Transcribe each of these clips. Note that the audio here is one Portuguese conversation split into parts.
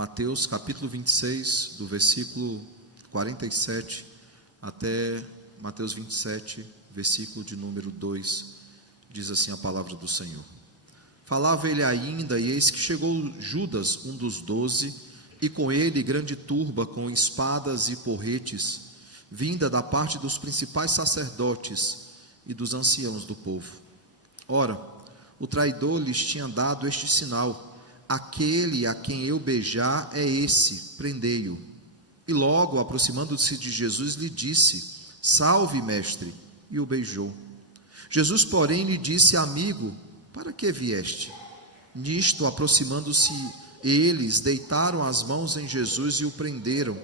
Mateus capítulo 26, do versículo 47 até Mateus 27, versículo de número 2, diz assim a palavra do Senhor. Falava ele ainda, e eis que chegou Judas, um dos 12, e com ele grande turba com espadas e porretes, vinda da parte dos principais sacerdotes e dos anciãos do povo. Ora, o traidor lhes tinha dado este sinal: aquele a quem eu beijar é esse, prendei-o. E logo, aproximando-se de Jesus, lhe disse: salve, mestre, e o beijou. Jesus, porém, lhe disse: amigo, para que vieste? Nisto, aproximando-se eles, deitaram as mãos em Jesus e o prenderam.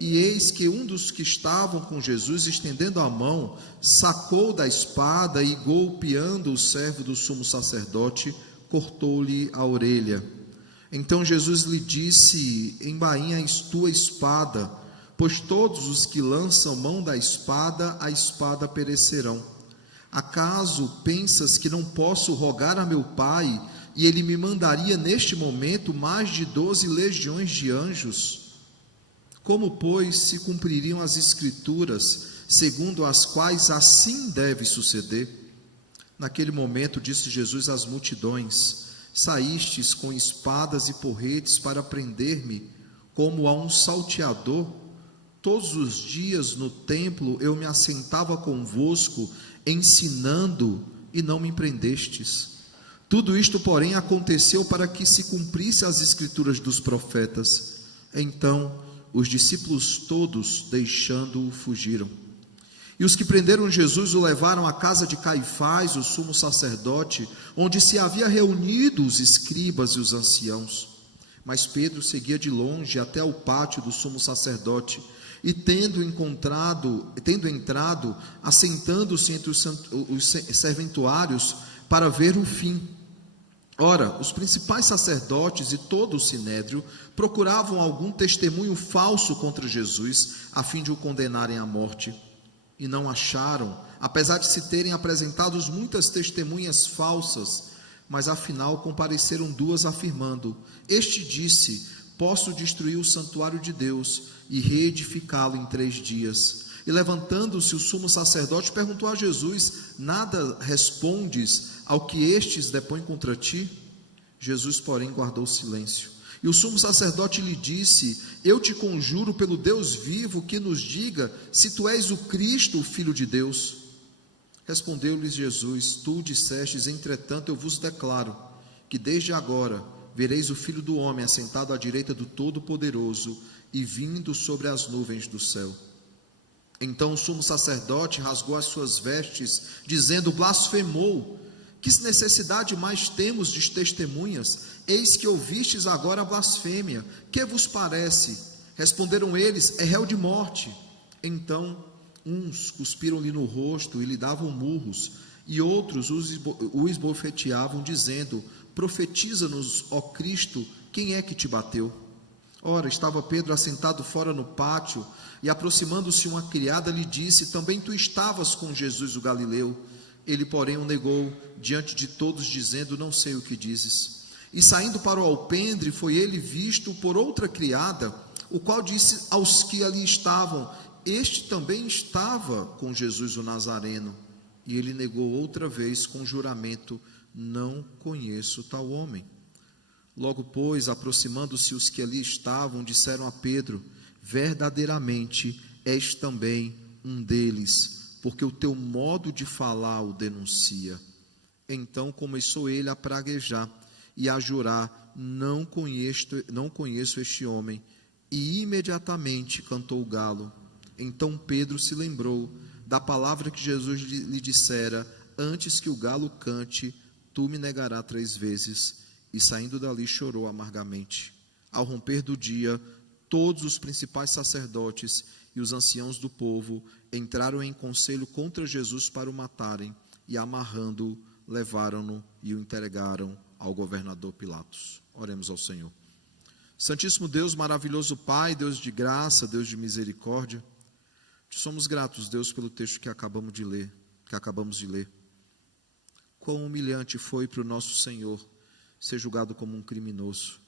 E eis que um dos que estavam com Jesus, estendendo a mão, sacou da espada e, golpeando o servo do sumo sacerdote, cortou-lhe a orelha. Então Jesus lhe disse: embainha tua espada, pois todos os que lançam mão da espada, a espada perecerão. Acaso pensas que não posso rogar a meu Pai, e ele me mandaria neste momento mais de 12 legiões de anjos? Como, pois, se cumpririam as Escrituras, segundo as quais assim deve suceder? Naquele momento disse Jesus às multidões: saístes com espadas e porretes para prender-me, como a um salteador? Todos os dias no templo eu me assentava convosco, ensinando, e não me prendestes. Tudo isto, porém, aconteceu para que se cumprisse as Escrituras dos profetas. Então os discípulos todos, deixando-o, fugiram. E os que prenderam Jesus o levaram à casa de Caifás, o sumo sacerdote, onde se havia reunido os escribas e os anciãos. Mas Pedro seguia de longe até o pátio do sumo sacerdote, e tendo entrado, assentando-se entre os serventuários para ver o fim. Ora, os principais sacerdotes e todo o sinédrio procuravam algum testemunho falso contra Jesus, a fim de o condenarem à morte. E não acharam, apesar de se terem apresentado muitas testemunhas falsas, mas afinal compareceram duas, afirmando: este disse: posso destruir o santuário de Deus e reedificá-lo em 3 dias. E levantando-se o sumo sacerdote, perguntou a Jesus: nada respondes ao que estes depõem contra ti? Jesus, porém, guardou silêncio. E o sumo sacerdote lhe disse: eu te conjuro pelo Deus vivo que nos diga se tu és o Cristo, o Filho de Deus. Respondeu-lhes Jesus: tu dissestes, entretanto eu vos declaro que desde agora vereis o Filho do homem assentado à direita do Todo-Poderoso e vindo sobre as nuvens do céu. Então o sumo sacerdote rasgou as suas vestes, dizendo: blasfemou. Que necessidade mais temos de testemunhas? Eis que ouvistes agora a blasfêmia. Que vos parece? Responderam eles: é réu de morte. Então uns cuspiram-lhe no rosto e lhe davam murros, e outros o esbofeteavam, dizendo: profetiza-nos, ó Cristo, quem é que te bateu? Ora, estava Pedro assentado fora no pátio, e aproximando-se uma criada lhe disse: também tu estavas com Jesus o Galileu. Ele, porém, o negou diante de todos, dizendo: não sei o que dizes. E saindo para o alpendre, foi ele visto por outra criada, o qual disse aos que ali estavam: este também estava com Jesus o Nazareno. E ele negou outra vez com juramento: não conheço tal homem. Logo, pois, aproximando-se os que ali estavam, disseram a Pedro: verdadeiramente és também um deles, porque o teu modo de falar o denuncia. Então começou ele a praguejar e a jurar: não conheço este homem. E imediatamente cantou o galo. Então Pedro se lembrou da palavra que Jesus lhe dissera: antes que o galo cante, tu me negarás 3 vezes. E saindo dali chorou amargamente. Ao romper do dia, todos os principais sacerdotes e os anciãos do povo entraram em conselho contra Jesus para o matarem, e amarrando-o, levaram-no e o entregaram ao governador Pilatos. Oremos ao Senhor. Santíssimo Deus, maravilhoso Pai, Deus de graça, Deus de misericórdia, te somos gratos, Deus, pelo texto que acabamos de ler. Quão humilhante foi para o nosso Senhor ser julgado como um criminoso.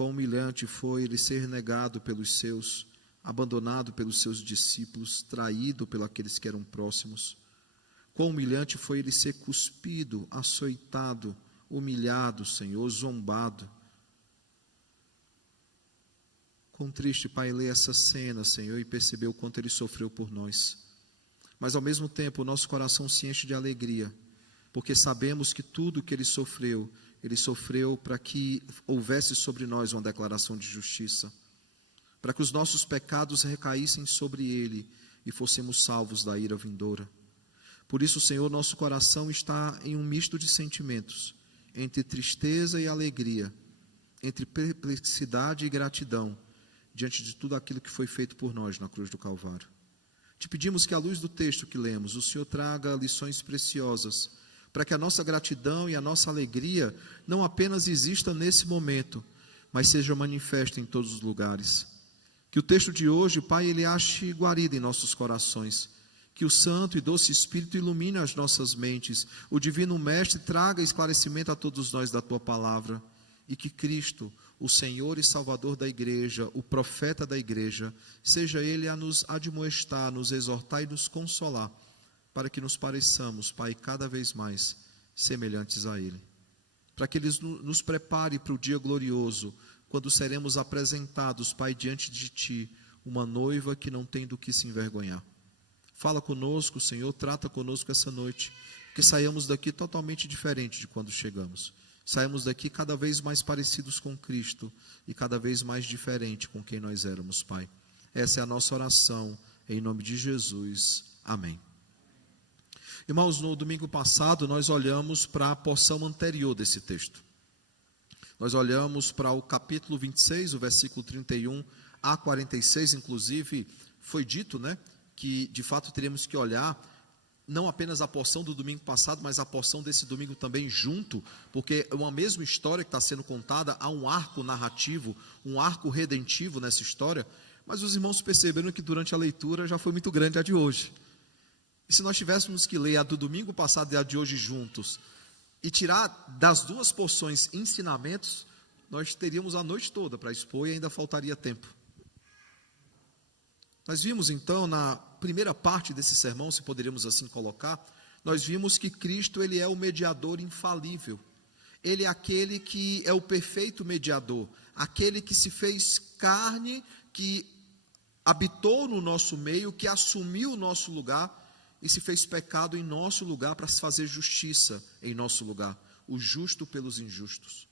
Quão humilhante foi ele ser negado pelos seus, abandonado pelos seus discípulos, traído pelos aqueles que eram próximos. Quão humilhante foi ele ser cuspido, açoitado, humilhado, Senhor, zombado. Quão triste, Pai, ler essa cena, Senhor, e perceber o quanto ele sofreu por nós. Mas ao mesmo tempo o nosso coração se enche de alegria, porque sabemos que tudo que ele sofreu para que houvesse sobre nós uma declaração de justiça, para que os nossos pecados recaíssem sobre ele e fôssemos salvos da ira vindoura. Por isso, Senhor, nosso coração está em um misto de sentimentos, entre tristeza e alegria, entre perplexidade e gratidão, diante de tudo aquilo que foi feito por nós na cruz do Calvário. Te pedimos que, à luz do texto que lemos, o Senhor traga lições preciosas, para que a nossa gratidão e a nossa alegria não apenas exista nesse momento, mas seja manifesta em todos os lugares. Que o texto de hoje, Pai, ele ache guarida em nossos corações, que o Santo e Doce Espírito ilumine as nossas mentes, o Divino Mestre traga esclarecimento a todos nós da Tua Palavra, e que Cristo, o Senhor e Salvador da Igreja, o Profeta da Igreja, seja Ele a nos admoestar, nos exortar e nos consolar, para que nos pareçamos, Pai, cada vez mais semelhantes a Ele. Para que Ele nos prepare para o dia glorioso, quando seremos apresentados, Pai, diante de Ti, uma noiva que não tem do que se envergonhar. Fala conosco, Senhor, trata conosco essa noite, que saiamos daqui totalmente diferente de quando chegamos. Saímos daqui cada vez mais parecidos com Cristo e cada vez mais diferente com quem nós éramos, Pai. Essa é a nossa oração, em nome de Jesus. Amém. Irmãos, no domingo passado nós olhamos para a porção anterior desse texto. Nós olhamos para o capítulo 26, o versículo 31 a 46, inclusive foi dito, que de fato teríamos que olhar não apenas a porção do domingo passado, mas a porção desse domingo também junto, porque é uma mesma história que está sendo contada, há um arco narrativo, um arco redentivo nessa história, mas os irmãos perceberam que durante a leitura já foi muito grande a de hoje. E se nós tivéssemos que ler a do domingo passado e a de hoje juntos, e tirar das duas porções ensinamentos, nós teríamos a noite toda para expor e ainda faltaria tempo. Nós vimos então na primeira parte desse sermão, se poderíamos assim colocar, nós vimos que Cristo ele é o mediador infalível. Ele é aquele que é o perfeito mediador, aquele que se fez carne, que habitou no nosso meio, que assumiu o nosso lugar e se fez pecado em nosso lugar para se fazer justiça em nosso lugar, o justo pelos injustos.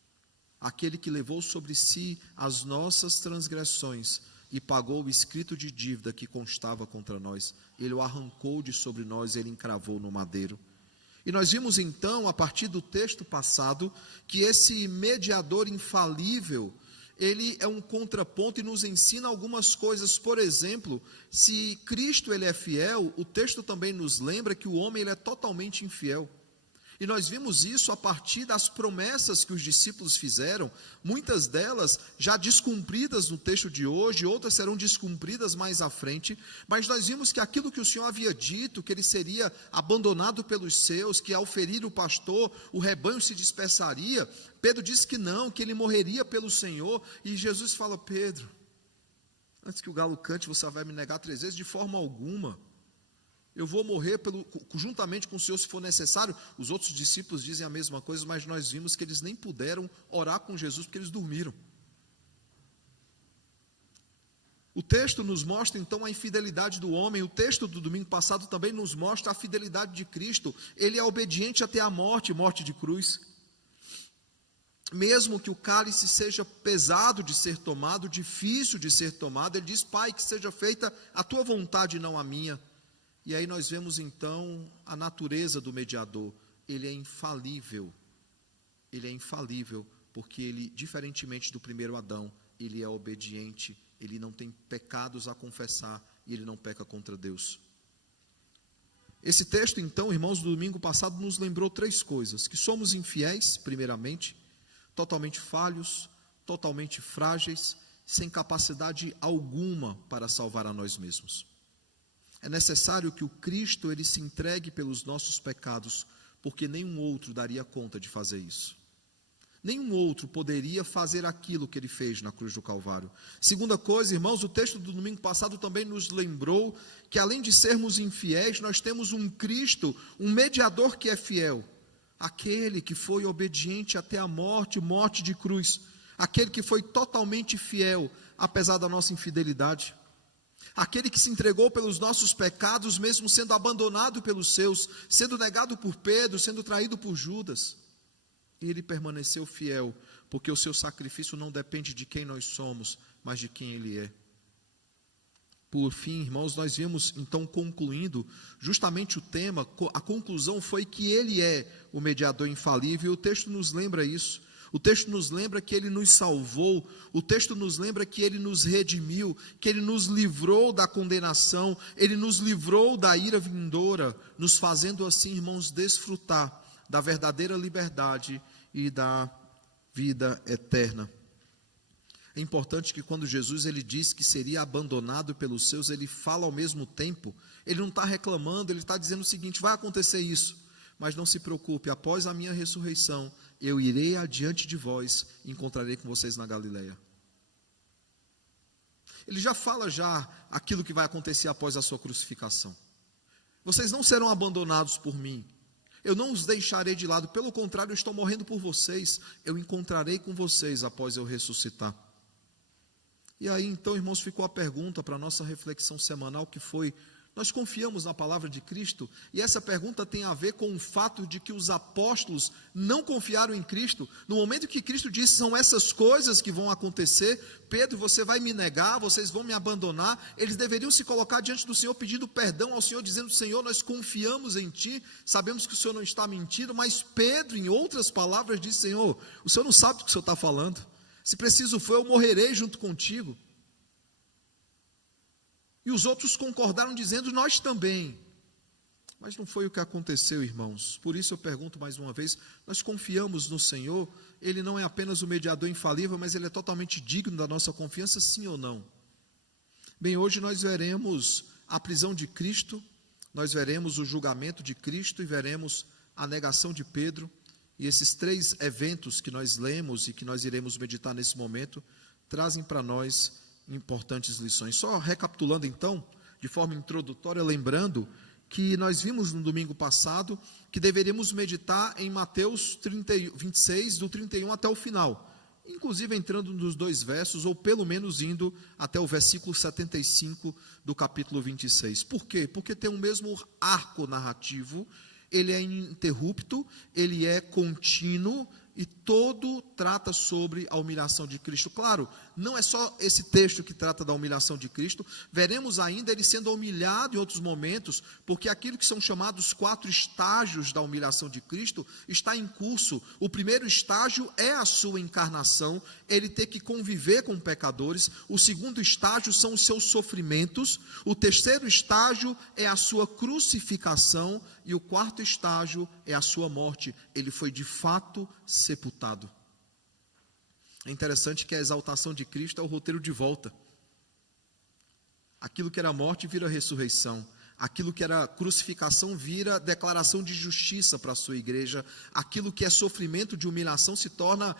Aquele que levou sobre si as nossas transgressões e pagou o escrito de dívida que constava contra nós. Ele o arrancou de sobre nós, ele encravou no madeiro. E nós vimos então, a partir do texto passado, que esse mediador infalível, ele é um contraponto e nos ensina algumas coisas. Por exemplo, se Cristo ele é fiel, o texto também nos lembra que o homem ele é totalmente infiel. E nós vimos isso a partir das promessas que os discípulos fizeram, muitas delas já descumpridas no texto de hoje, outras serão descumpridas mais à frente, mas nós vimos que aquilo que o Senhor havia dito, que ele seria abandonado pelos seus, que ao ferir o pastor, o rebanho se dispersaria, Pedro disse que não, que ele morreria pelo Senhor, e Jesus fala: Pedro, antes que o galo cante, você vai me negar 3 vezes? De forma alguma. Eu vou morrer juntamente com o Senhor se for necessário. Os outros discípulos dizem a mesma coisa, mas nós vimos que eles nem puderam orar com Jesus porque eles dormiram. O texto nos mostra então a infidelidade do homem. O texto do domingo passado também nos mostra a fidelidade de Cristo. Ele é obediente até a morte, morte de cruz. Mesmo que o cálice seja pesado de ser tomado, difícil de ser tomado, ele diz: Pai, que seja feita a tua vontade e não a minha. E aí nós vemos então a natureza do mediador. Ele é infalível. Ele é infalível porque ele, diferentemente do primeiro Adão, ele é obediente, ele não tem pecados a confessar e ele não peca contra Deus. Esse texto então, irmãos, do domingo passado nos lembrou 3 coisas: que somos infiéis, primeiramente, totalmente falhos, totalmente frágeis, sem capacidade alguma para salvar a nós mesmos. É necessário que o Cristo ele se entregue pelos nossos pecados, porque nenhum outro daria conta de fazer isso. Nenhum outro poderia fazer aquilo que ele fez na cruz do Calvário. Segunda coisa, irmãos, o texto do domingo passado também nos lembrou que além de sermos infiéis, nós temos um Cristo, um mediador que é fiel. Aquele que foi obediente até a morte, morte de cruz. Aquele que foi totalmente fiel, apesar da nossa infidelidade. Aquele que se entregou pelos nossos pecados, mesmo sendo abandonado pelos seus, sendo negado por Pedro, sendo traído por Judas. E ele permaneceu fiel, porque o seu sacrifício não depende de quem nós somos, mas de quem ele é. Por fim, irmãos, nós vimos então concluindo justamente o tema, a conclusão foi que ele é o mediador infalível, e o texto nos lembra isso. O texto nos lembra que ele nos salvou, o texto nos lembra que ele nos redimiu, que ele nos livrou da condenação, ele nos livrou da ira vindoura, nos fazendo assim, irmãos, desfrutar da verdadeira liberdade e da vida eterna. É importante que quando Jesus ele diz que seria abandonado pelos seus, ele fala ao mesmo tempo, ele não está reclamando, ele está dizendo o seguinte: vai acontecer isso, mas não se preocupe, após a minha ressurreição, eu irei adiante de vós e encontrarei com vocês na Galileia. Ele já fala aquilo que vai acontecer após a sua crucificação. Vocês não serão abandonados por mim. Eu não os deixarei de lado, pelo contrário, eu estou morrendo por vocês, eu encontrarei com vocês após eu ressuscitar. E aí então, irmãos, ficou a pergunta para a nossa reflexão semanal, que foi: nós confiamos na palavra de Cristo? E essa pergunta tem a ver com o fato de que os apóstolos não confiaram em Cristo. No momento que Cristo disse, são essas coisas que vão acontecer, Pedro, você vai me negar, vocês vão me abandonar, eles deveriam se colocar diante do Senhor, pedindo perdão ao Senhor, dizendo: Senhor, nós confiamos em Ti, sabemos que o Senhor não está mentindo. Mas Pedro, em outras palavras, disse: Senhor, o Senhor não sabe do que o Senhor está falando, se preciso for, eu morrerei junto contigo. E os outros concordaram dizendo: nós também. Mas não foi o que aconteceu, irmãos. Por isso eu pergunto mais uma vez, nós confiamos no Senhor? Ele não é apenas o mediador infalível, mas ele é totalmente digno da nossa confiança, sim ou não? Bem, hoje nós veremos a prisão de Cristo, nós veremos o julgamento de Cristo e veremos a negação de Pedro. E esses três eventos que nós lemos e que nós iremos meditar nesse momento, trazem para nós importantes lições. Só recapitulando então, de forma introdutória, lembrando que nós vimos no domingo passado que deveríamos meditar em Mateus 26, do 31 até o final, inclusive entrando nos 2 versos, ou pelo menos indo até o versículo 75 do capítulo 26. Por quê? Porque tem o mesmo arco narrativo, ele é ininterrupto, ele é contínuo, e todo trata sobre a humilhação de Cristo. Claro, não é só esse texto que trata da humilhação de Cristo, veremos ainda ele sendo humilhado em outros momentos, porque aquilo que são chamados 4 estágios da humilhação de Cristo está em curso. O primeiro estágio é a sua encarnação, ele ter que conviver com pecadores. O segundo estágio são os seus sofrimentos. O terceiro estágio é a sua crucificação, e o quarto estágio é a sua morte. Ele foi de fato sepultado. É interessante que a exaltação de Cristo é o roteiro de volta. Aquilo que era morte vira ressurreição. Aquilo que era crucificação vira declaração de justiça para a sua igreja. Aquilo que é sofrimento de humilhação se torna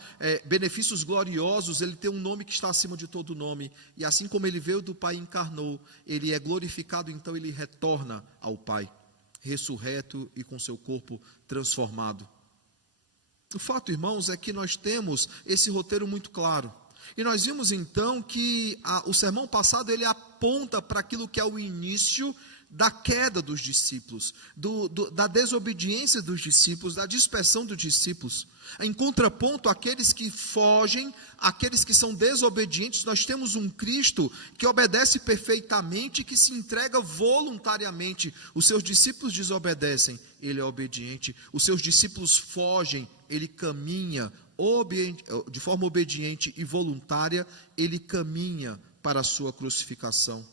benefícios gloriosos. Ele tem um nome que está acima de todo nome. E assim como ele veio do Pai e encarnou, ele é glorificado, então ele retorna ao Pai, ressurreto e com seu corpo transformado. O fato, irmãos, é que nós temos esse roteiro muito claro. E nós vimos então que o sermão passado ele aponta para aquilo que é o início da queda dos discípulos, da desobediência dos discípulos, da dispersão dos discípulos. Em contraponto, aqueles que fogem, aqueles que são desobedientes, nós temos um Cristo que obedece perfeitamente, que se entrega voluntariamente. Os seus discípulos desobedecem, ele é obediente. Os seus discípulos fogem, ele caminha de forma obediente e voluntária, ele caminha para a sua crucificação.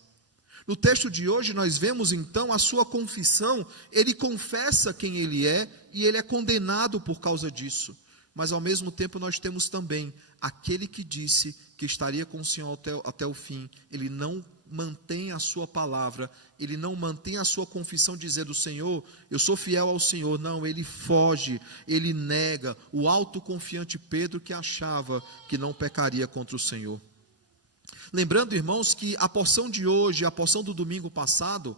No texto de hoje nós vemos então a sua confissão, ele confessa quem ele é e ele é condenado por causa disso. Mas ao mesmo tempo nós temos também aquele que disse que estaria com o Senhor até o fim, ele não mantém a sua palavra, ele não mantém a sua confissão dizendo: Senhor, eu sou fiel ao Senhor. Não, ele foge, ele nega. O autoconfiante Pedro, que achava que não pecaria contra o Senhor. Lembrando, irmãos, que a porção de hoje, a porção do domingo passado,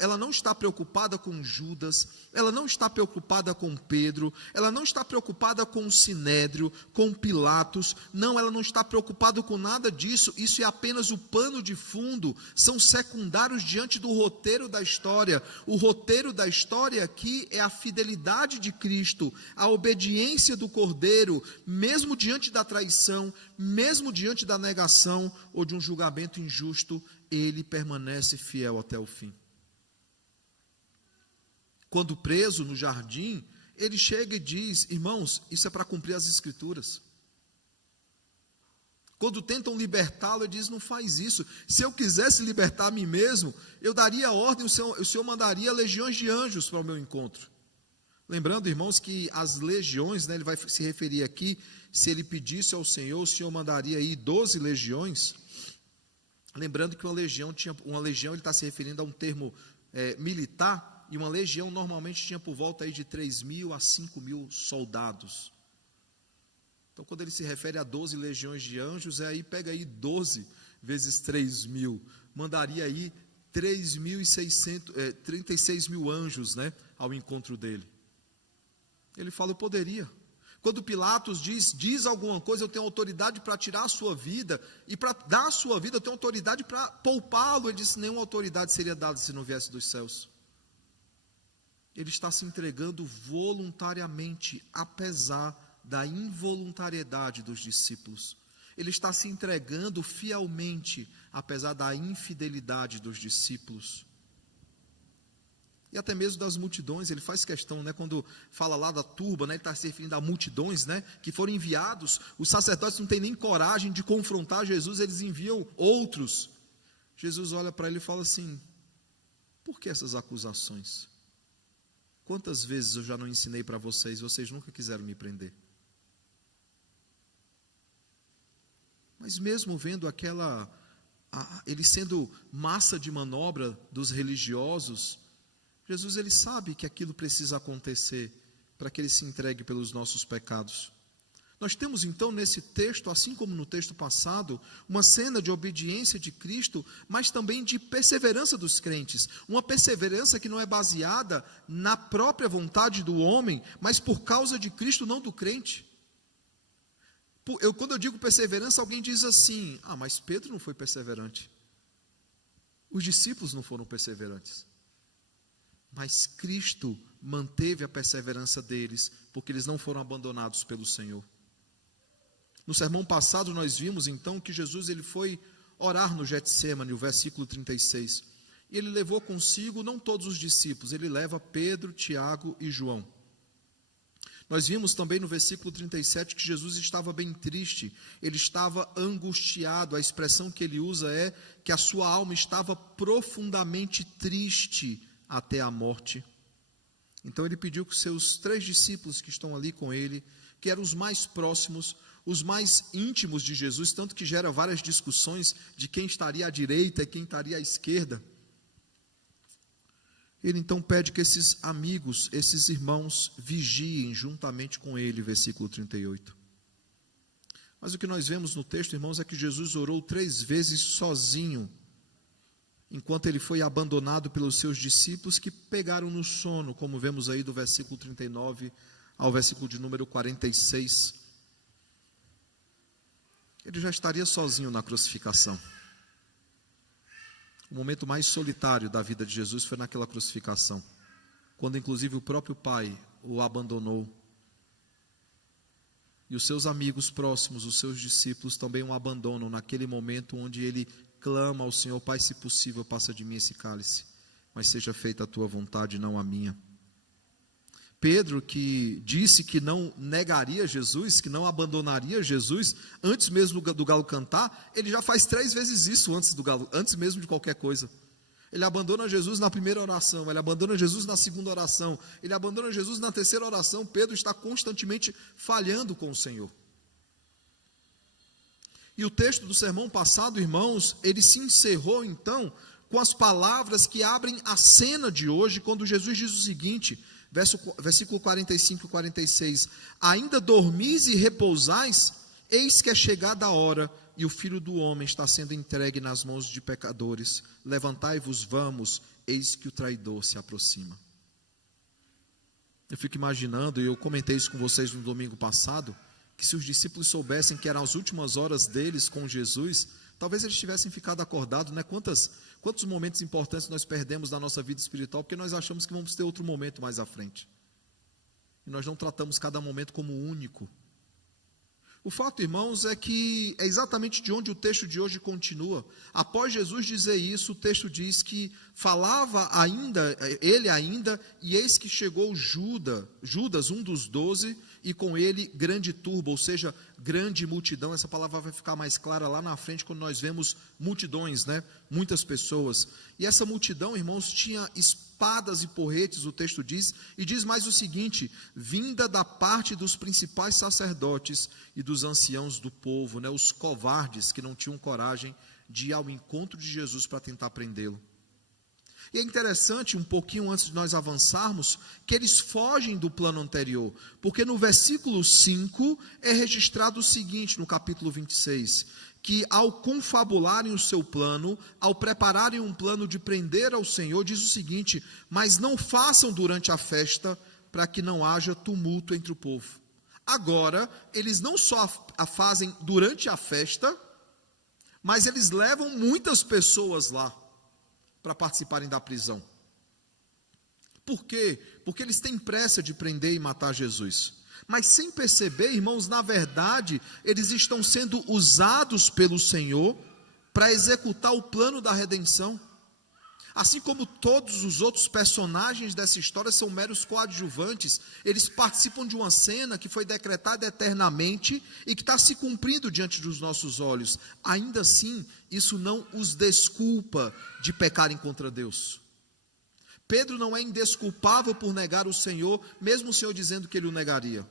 ela não está preocupada com Judas, ela não está preocupada com Pedro, ela não está preocupada com o Sinédrio, com Pilatos, não, ela não está preocupada com nada disso. Isso é apenas o pano de fundo, são secundários diante do roteiro da história. O roteiro da história aqui é a fidelidade de Cristo, a obediência do Cordeiro, mesmo diante da traição, mesmo diante da negação ou de um julgamento injusto, ele permanece fiel até o fim. Quando preso no jardim, ele chega e diz: irmãos, isso é para cumprir as Escrituras. Quando tentam libertá-lo, ele diz: não faz isso. Se eu quisesse libertar a mim mesmo, eu daria ordem, o Senhor mandaria legiões de anjos para o meu encontro. Lembrando, irmãos, que as legiões, ele vai se referir aqui, se ele pedisse ao Senhor, o Senhor mandaria aí 12 legiões. Lembrando que uma legião ele está se referindo a um termo militar, e uma legião normalmente tinha por volta aí de 3.000 a 5.000 soldados. Então, quando ele se refere a 12 legiões de anjos, aí pega aí 12 vezes 3.000, mandaria aí 36 mil anjos, ao encontro dele. Ele fala: eu poderia. Quando Pilatos diz alguma coisa, eu tenho autoridade para tirar a sua vida, e para dar a sua vida eu tenho autoridade para poupá-lo. Ele disse: nenhuma autoridade seria dada se não viesse dos céus. Ele está se entregando voluntariamente, apesar da involuntariedade dos discípulos. Ele está se entregando fielmente, apesar da infidelidade dos discípulos. E até mesmo das multidões, ele faz questão, quando fala lá da turba, ele está se referindo a multidões, que foram enviados. Os sacerdotes não têm nem coragem de confrontar Jesus, eles enviam outros. Jesus olha para ele e fala assim: por que essas acusações? Quantas vezes eu já não ensinei para vocês, vocês nunca quiseram me prender. Mas mesmo vendo ele sendo massa de manobra dos religiosos, Jesus, ele sabe que aquilo precisa acontecer para que ele se entregue pelos nossos pecados. Nós temos então nesse texto, assim como no texto passado, uma cena de obediência de Cristo, mas também de perseverança dos crentes. Uma perseverança que não é baseada na própria vontade do homem, mas por causa de Cristo, não do crente. Quando eu digo perseverança, alguém diz assim: mas Pedro não foi perseverante. Os discípulos não foram perseverantes. Mas Cristo manteve a perseverança deles, porque eles não foram abandonados pelo Senhor. No sermão passado nós vimos então que Jesus ele foi orar no Getsêmani, o versículo 36. E ele levou consigo não todos os discípulos, ele leva Pedro, Tiago e João. Nós vimos também no versículo 37 que Jesus estava bem triste, ele estava angustiado. A expressão que ele usa é que a sua alma estava profundamente triste até a morte. Então ele pediu que os seus 3 discípulos que estão ali com ele, que eram os mais próximos, os mais íntimos de Jesus, tanto que gera várias discussões de quem estaria à direita e quem estaria à esquerda. Ele então pede que esses amigos, esses irmãos, vigiem juntamente com ele, versículo 38. Mas o que nós vemos no texto, irmãos, é que Jesus orou 3 vezes sozinho, enquanto ele foi abandonado pelos seus discípulos, que pegaram no sono, como vemos aí do versículo 39 ao versículo de número 46. Ele já estaria sozinho na crucificação. O momento mais solitário da vida de Jesus foi naquela crucificação, quando inclusive o próprio Pai o abandonou. E os seus amigos próximos, os seus discípulos também o abandonam naquele momento onde ele clama ao Senhor: Pai, se possível, passa de mim esse cálice, mas seja feita a tua vontade, não a minha. Pedro, que disse que não negaria Jesus, que não abandonaria Jesus, antes mesmo do galo cantar, ele já faz 3 vezes isso antes mesmo de qualquer coisa. Ele abandona Jesus na primeira oração, ele abandona Jesus na segunda oração, ele abandona Jesus na terceira oração. Pedro está constantemente falhando com o Senhor. E o texto do sermão passado, irmãos, ele se encerrou então com as palavras que abrem a cena de hoje, quando Jesus diz o seguinte, versículo 45 e 46, ainda dormis e repousais, eis que é chegada a hora, e o Filho do Homem está sendo entregue nas mãos de pecadores, levantai-vos, vamos, eis que o traidor se aproxima. Eu fico imaginando, e eu comentei isso com vocês no domingo passado, que se os discípulos soubessem que eram as últimas horas deles com Jesus, talvez eles tivessem ficado acordados, né? Quantos momentos importantes nós perdemos na nossa vida espiritual, porque nós achamos que vamos ter outro momento mais à frente. E nós não tratamos cada momento como único. O fato, irmãos, é que é exatamente de onde o texto de hoje continua. Após Jesus dizer isso, o texto diz que falava ele ainda, e eis que chegou Judas, um dos 12, e com ele grande turba, ou seja, grande multidão. Essa palavra vai ficar mais clara lá na frente, quando nós vemos multidões, né? Muitas pessoas. E essa multidão, irmãos, tinha espadas e porretes, o texto diz, e diz mais o seguinte, vinda da parte dos principais sacerdotes e dos anciãos do povo, né? Os covardes que não tinham coragem de ir ao encontro de Jesus para tentar prendê-lo. E é interessante, um pouquinho antes de nós avançarmos, que eles fogem do plano anterior, porque no versículo 5 é registrado o seguinte, no capítulo 26, que ao confabularem o seu plano, ao prepararem um plano de prender ao Senhor, diz o seguinte, mas não façam durante a festa, para que não haja tumulto entre o povo. Agora, eles não só a fazem durante a festa, mas eles levam muitas pessoas lá, para participarem da prisão. Por quê? Porque eles têm pressa de prender e matar Jesus. Mas sem perceber, irmãos, na verdade, eles estão sendo usados pelo Senhor para executar o plano da redenção. Assim como todos os outros personagens dessa história são meros coadjuvantes, eles participam de uma cena que foi decretada eternamente e que está se cumprindo diante dos nossos olhos. Ainda assim, isso não os desculpa de pecarem contra Deus. Pedro não é indesculpável por negar o Senhor, mesmo o Senhor dizendo que ele o negaria.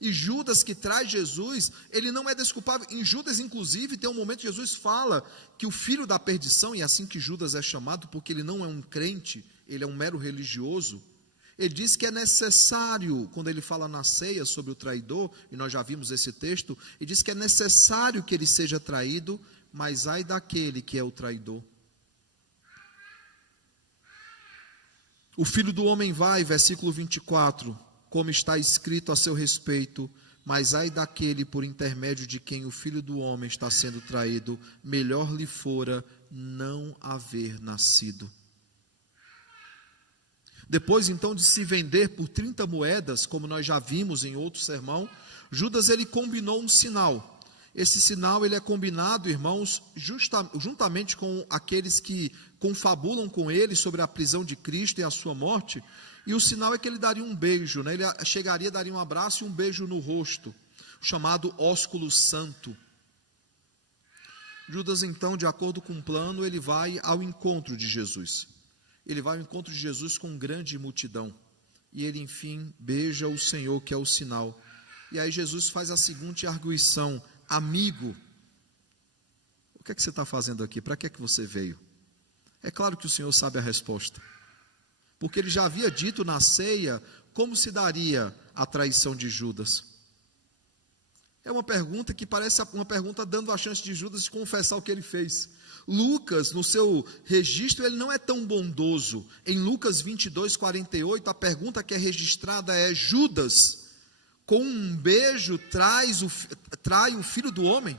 E Judas, que traz Jesus, ele não é desculpável. Em Judas, inclusive, tem um momento que Jesus fala que o filho da perdição, e é assim que Judas é chamado, porque ele não é um crente, ele é um mero religioso. Ele diz que é necessário, quando ele fala na ceia sobre o traidor, e nós já vimos esse texto, ele diz que é necessário que ele seja traído, mas ai daquele que é o traidor. O Filho do Homem vai, versículo 24, como está escrito a seu respeito, mas ai daquele por intermédio de quem o Filho do Homem está sendo traído, melhor lhe fora não haver nascido. Depois então de se vender por 30 moedas, como nós já vimos em outro sermão, Judas ele combinou um sinal. Esse sinal ele é combinado, irmãos, juntamente com aqueles que confabulam com ele sobre a prisão de Cristo e a sua morte. E o sinal é que ele daria um beijo, né? Ele chegaria, daria um abraço e um beijo no rosto, chamado ósculo santo. Judas então, de acordo com o plano, ele vai ao encontro de Jesus. Ele vai ao encontro de Jesus com grande multidão. E ele, enfim, beija o Senhor, que é o sinal. E aí Jesus faz a seguinte arguição, amigo, o que é que você está fazendo aqui? Para que é que você veio? É claro que o Senhor sabe a resposta. Porque ele já havia dito na ceia como se daria a traição de Judas. É uma pergunta que parece uma pergunta dando a chance de Judas de confessar o que ele fez. Lucas, no seu registro, ele não é tão bondoso. Em Lucas 22, 48, a pergunta que é registrada é: Judas, com um beijo trai o Filho do Homem?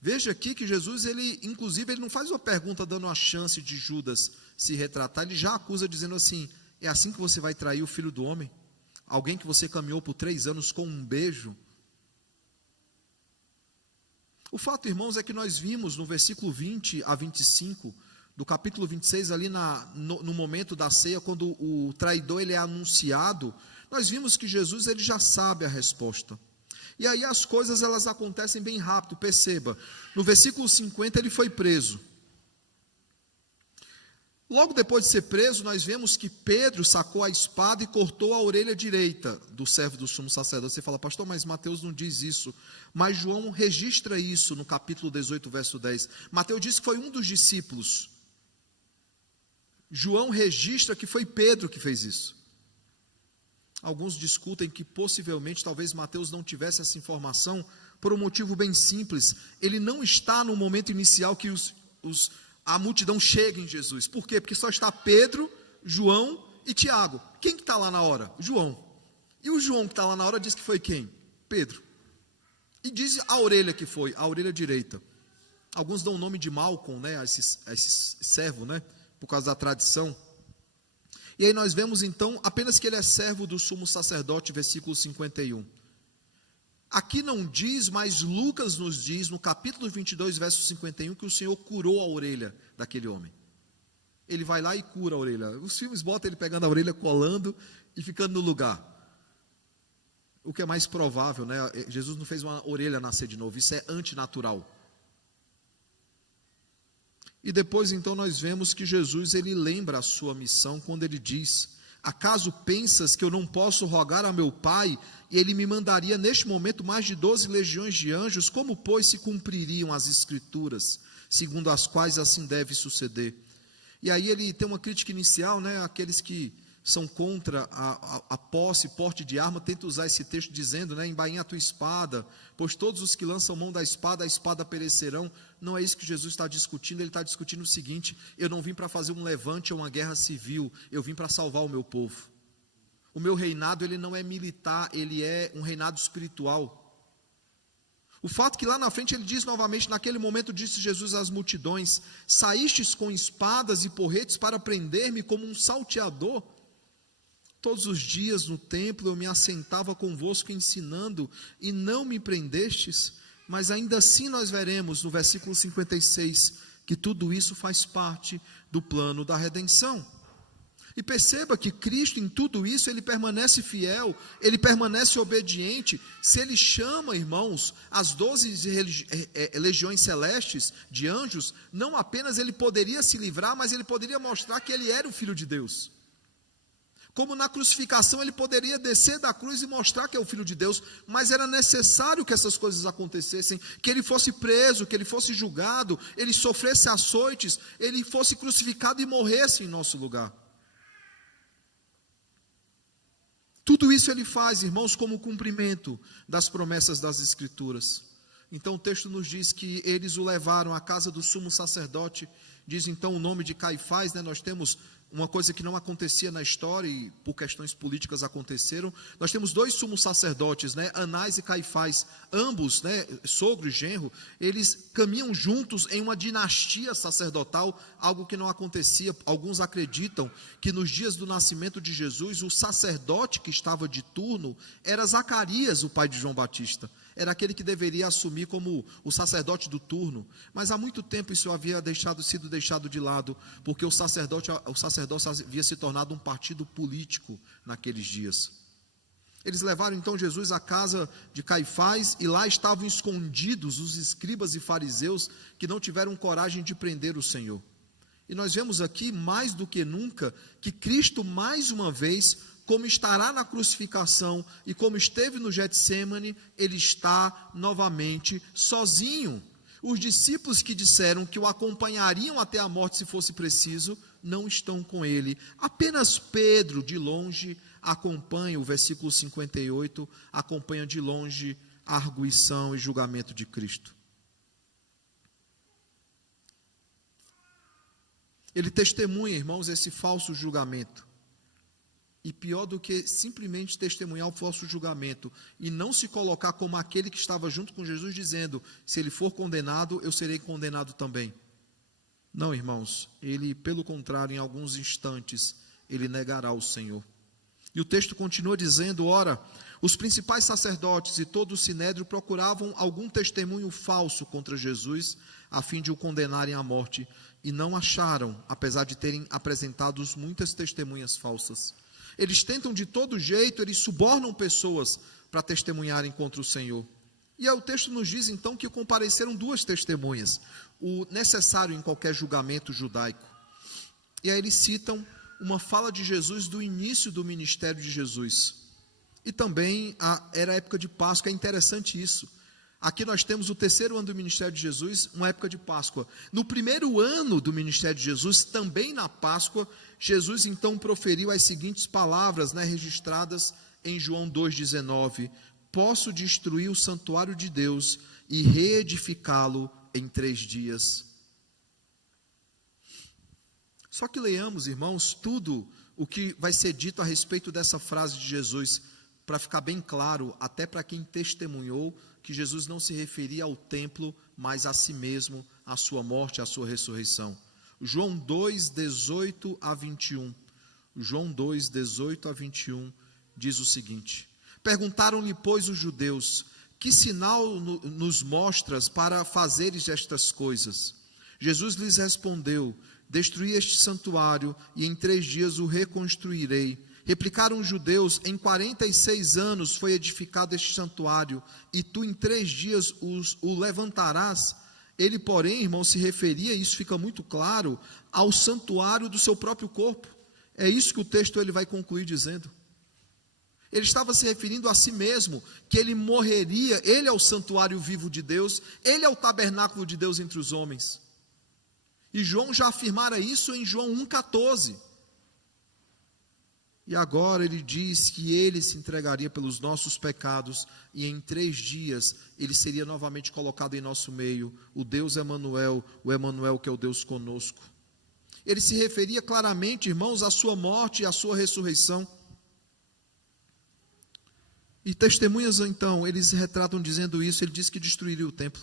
Veja aqui que Jesus, inclusive, ele não faz uma pergunta dando a chance de Judas se retratar, ele já acusa dizendo assim: é assim que você vai trair o Filho do Homem? Alguém que você caminhou por 3 anos com um beijo? O fato, irmãos, é que nós vimos no versículo 20 a 25, do capítulo 26, ali no momento da ceia, quando o traidor ele é anunciado, nós vimos que Jesus ele já sabe a resposta. E aí as coisas elas acontecem bem rápido, perceba. No versículo 50 ele foi preso. Logo depois de ser preso, nós vemos que Pedro sacou a espada e cortou a orelha direita do servo do sumo sacerdote. Você fala, pastor, mas Mateus não diz isso. Mas João registra isso no capítulo 18, verso 10. Mateus diz que foi um dos discípulos. João registra que foi Pedro que fez isso. Alguns discutem que possivelmente, talvez Mateus não tivesse essa informação por um motivo bem simples. Ele não está no momento inicial que a multidão chega em Jesus. Por quê? Porque só está Pedro, João e Tiago. Quem que está lá na hora? João. E o João que está lá na hora diz que foi quem? Pedro. E diz a orelha que foi, a orelha direita. Alguns dão o nome de Malcom, né, a esse servo, né, por causa da tradição. E aí nós vemos então, apenas que ele é servo do sumo sacerdote, versículo 51. Aqui não diz, mas Lucas nos diz, no capítulo 22, verso 51, que o Senhor curou a orelha daquele homem. Ele vai lá e cura a orelha. Os filmes botam ele pegando a orelha, colando e ficando no lugar. O que é mais provável, né? Jesus não fez uma orelha nascer de novo, isso é antinatural. E depois então nós vemos que Jesus, ele lembra a sua missão quando ele diz: acaso pensas que eu não posso rogar a meu Pai, e ele me mandaria neste momento mais de 12 legiões de anjos? Como, pois, se cumpririam as escrituras, segundo as quais assim deve suceder? E aí ele tem uma crítica inicial, né? Aqueles que são contra a posse, porte de arma, tentam usar esse texto dizendo, né, embainha a tua espada, pois todos os que lançam mão da espada, a espada perecerão. Não é isso que Jesus está discutindo. Ele está discutindo o seguinte: eu não vim para fazer um levante ou uma guerra civil, eu vim para salvar o meu povo. O meu reinado, ele não é militar, ele é um reinado espiritual. O fato que lá na frente ele diz novamente, naquele momento disse Jesus às multidões: saístes com espadas e porretes para prender-me como um salteador? Todos os dias no templo eu me assentava convosco ensinando, e não me prendestes. Mas ainda assim nós veremos no versículo 56, que tudo isso faz parte do plano da redenção. E perceba que Cristo em tudo isso, ele permanece fiel, ele permanece obediente. Se ele chama, irmãos, as 12 legiões celestes de anjos, não apenas ele poderia se livrar, mas ele poderia mostrar que ele era o Filho de Deus. Como na crucificação ele poderia descer da cruz e mostrar que é o Filho de Deus, mas era necessário que essas coisas acontecessem, que ele fosse preso, que ele fosse julgado, ele sofresse açoites, ele fosse crucificado e morresse em nosso lugar. Tudo isso ele faz, irmãos, como cumprimento das promessas das Escrituras. Então o texto nos diz que eles o levaram à casa do sumo sacerdote. Diz então o nome de Caifás, né? Nós temos uma coisa que não acontecia na história e por questões políticas aconteceram. Nós temos 2 sumos sacerdotes, né? Anás e Caifás, ambos, né, sogro e genro. Eles caminham juntos em uma dinastia sacerdotal, algo que não acontecia. Alguns acreditam que nos dias do nascimento de Jesus, o sacerdote que estava de turno era Zacarias, o pai de João Batista. Era aquele que deveria assumir como o sacerdote do turno, mas há muito tempo isso havia sido deixado de lado, porque o sacerdócio havia se tornado um partido político naqueles dias. Eles levaram então Jesus à casa de Caifás, e lá estavam escondidos os escribas e fariseus que não tiveram coragem de prender o Senhor. E nós vemos aqui, mais do que nunca, que Cristo mais uma vez, como estará na crucificação e como esteve no Getsemane, ele está novamente sozinho. Os discípulos que disseram que o acompanhariam até a morte se fosse preciso, não estão com ele. Apenas Pedro, de longe, acompanha, o versículo 58, acompanha de longe a arguição e julgamento de Cristo. Ele testemunha, irmãos, esse falso julgamento. E pior do que simplesmente testemunhar o falso julgamento e não se colocar como aquele que estava junto com Jesus dizendo: se ele for condenado, eu serei condenado também. Não, irmãos, ele, pelo contrário, em alguns instantes, ele negará o Senhor. E o texto continua dizendo: ora, os principais sacerdotes e todo o sinédrio procuravam algum testemunho falso contra Jesus, a fim de o condenarem à morte, e não acharam, apesar de terem apresentado muitas testemunhas falsas. Eles tentam de todo jeito, eles subornam pessoas para testemunharem contra o Senhor. E aí o texto nos diz então que compareceram 2 testemunhas, o necessário em qualquer julgamento judaico. E aí eles citam uma fala de Jesus do início do ministério de Jesus. E também era a época de Páscoa. É interessante isso. Aqui nós temos o terceiro ano do ministério de Jesus, uma época de Páscoa. No primeiro ano do ministério de Jesus, também na Páscoa, Jesus então proferiu as seguintes palavras, registradas em João 2,19: posso destruir o santuário de Deus e reedificá-lo em 3 dias. Só que leiamos, irmãos, tudo o que vai ser dito a respeito dessa frase de Jesus, para ficar bem claro, até para quem testemunhou, que Jesus não se referia ao templo, mas a si mesmo, à sua morte, à sua ressurreição. João 2, 18 a 21. João 2, 18 a 21 diz o seguinte: perguntaram-lhe, pois, os judeus: que sinal nos mostras para fazeres estas coisas? Jesus lhes respondeu: destruí este santuário e em 3 dias o reconstruirei. Replicaram os judeus: em 46 anos foi edificado este santuário, e tu em 3 dias o levantarás? Ele, porém, irmão, se referia, isso fica muito claro, ao santuário do seu próprio corpo. É isso que o texto ele vai concluir dizendo. Ele estava se referindo a si mesmo, que ele morreria, ele é o santuário vivo de Deus, ele é o tabernáculo de Deus entre os homens. E João já afirmara isso em João 1,14. E agora ele diz que ele se entregaria pelos nossos pecados e em 3 dias ele seria novamente colocado em nosso meio, o Deus Emanuel, o Emanuel que é o Deus conosco. Ele se referia claramente, irmãos, à sua morte e à sua ressurreição. E testemunhas então, eles retratam dizendo isso, ele disse que destruiria o templo.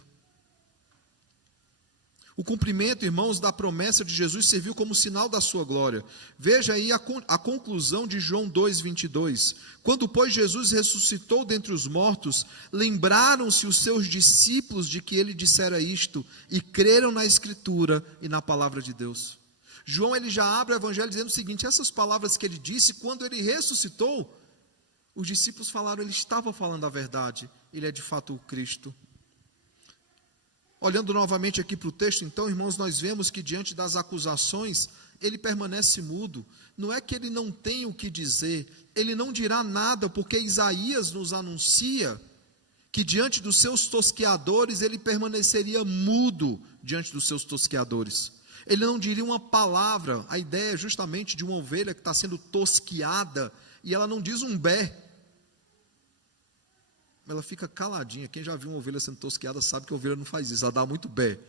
O cumprimento, irmãos, da promessa de Jesus serviu como sinal da sua glória. Veja aí a conclusão de João 2,22. Quando, pois, Jesus ressuscitou dentre os mortos, lembraram-se os seus discípulos de que ele dissera isto, e creram na Escritura e na palavra de Deus. João ele já abre o evangelho dizendo o seguinte: essas palavras que ele disse, quando ele ressuscitou, os discípulos falaram, ele estava falando a verdade, ele é de fato o Cristo. Olhando novamente aqui para o texto, então, irmãos, nós vemos que diante das acusações, ele permanece mudo. Não é que ele não tem o que dizer, ele não dirá nada, porque Isaías nos anuncia que diante dos seus tosqueadores, ele permaneceria mudo diante dos seus tosqueadores. Ele não diria uma palavra. A ideia é justamente de uma ovelha que está sendo tosqueada, e ela não diz um bé. Ela fica caladinha. Quem já viu uma ovelha sendo tosqueada sabe que a ovelha não faz isso, ela dá muito bé.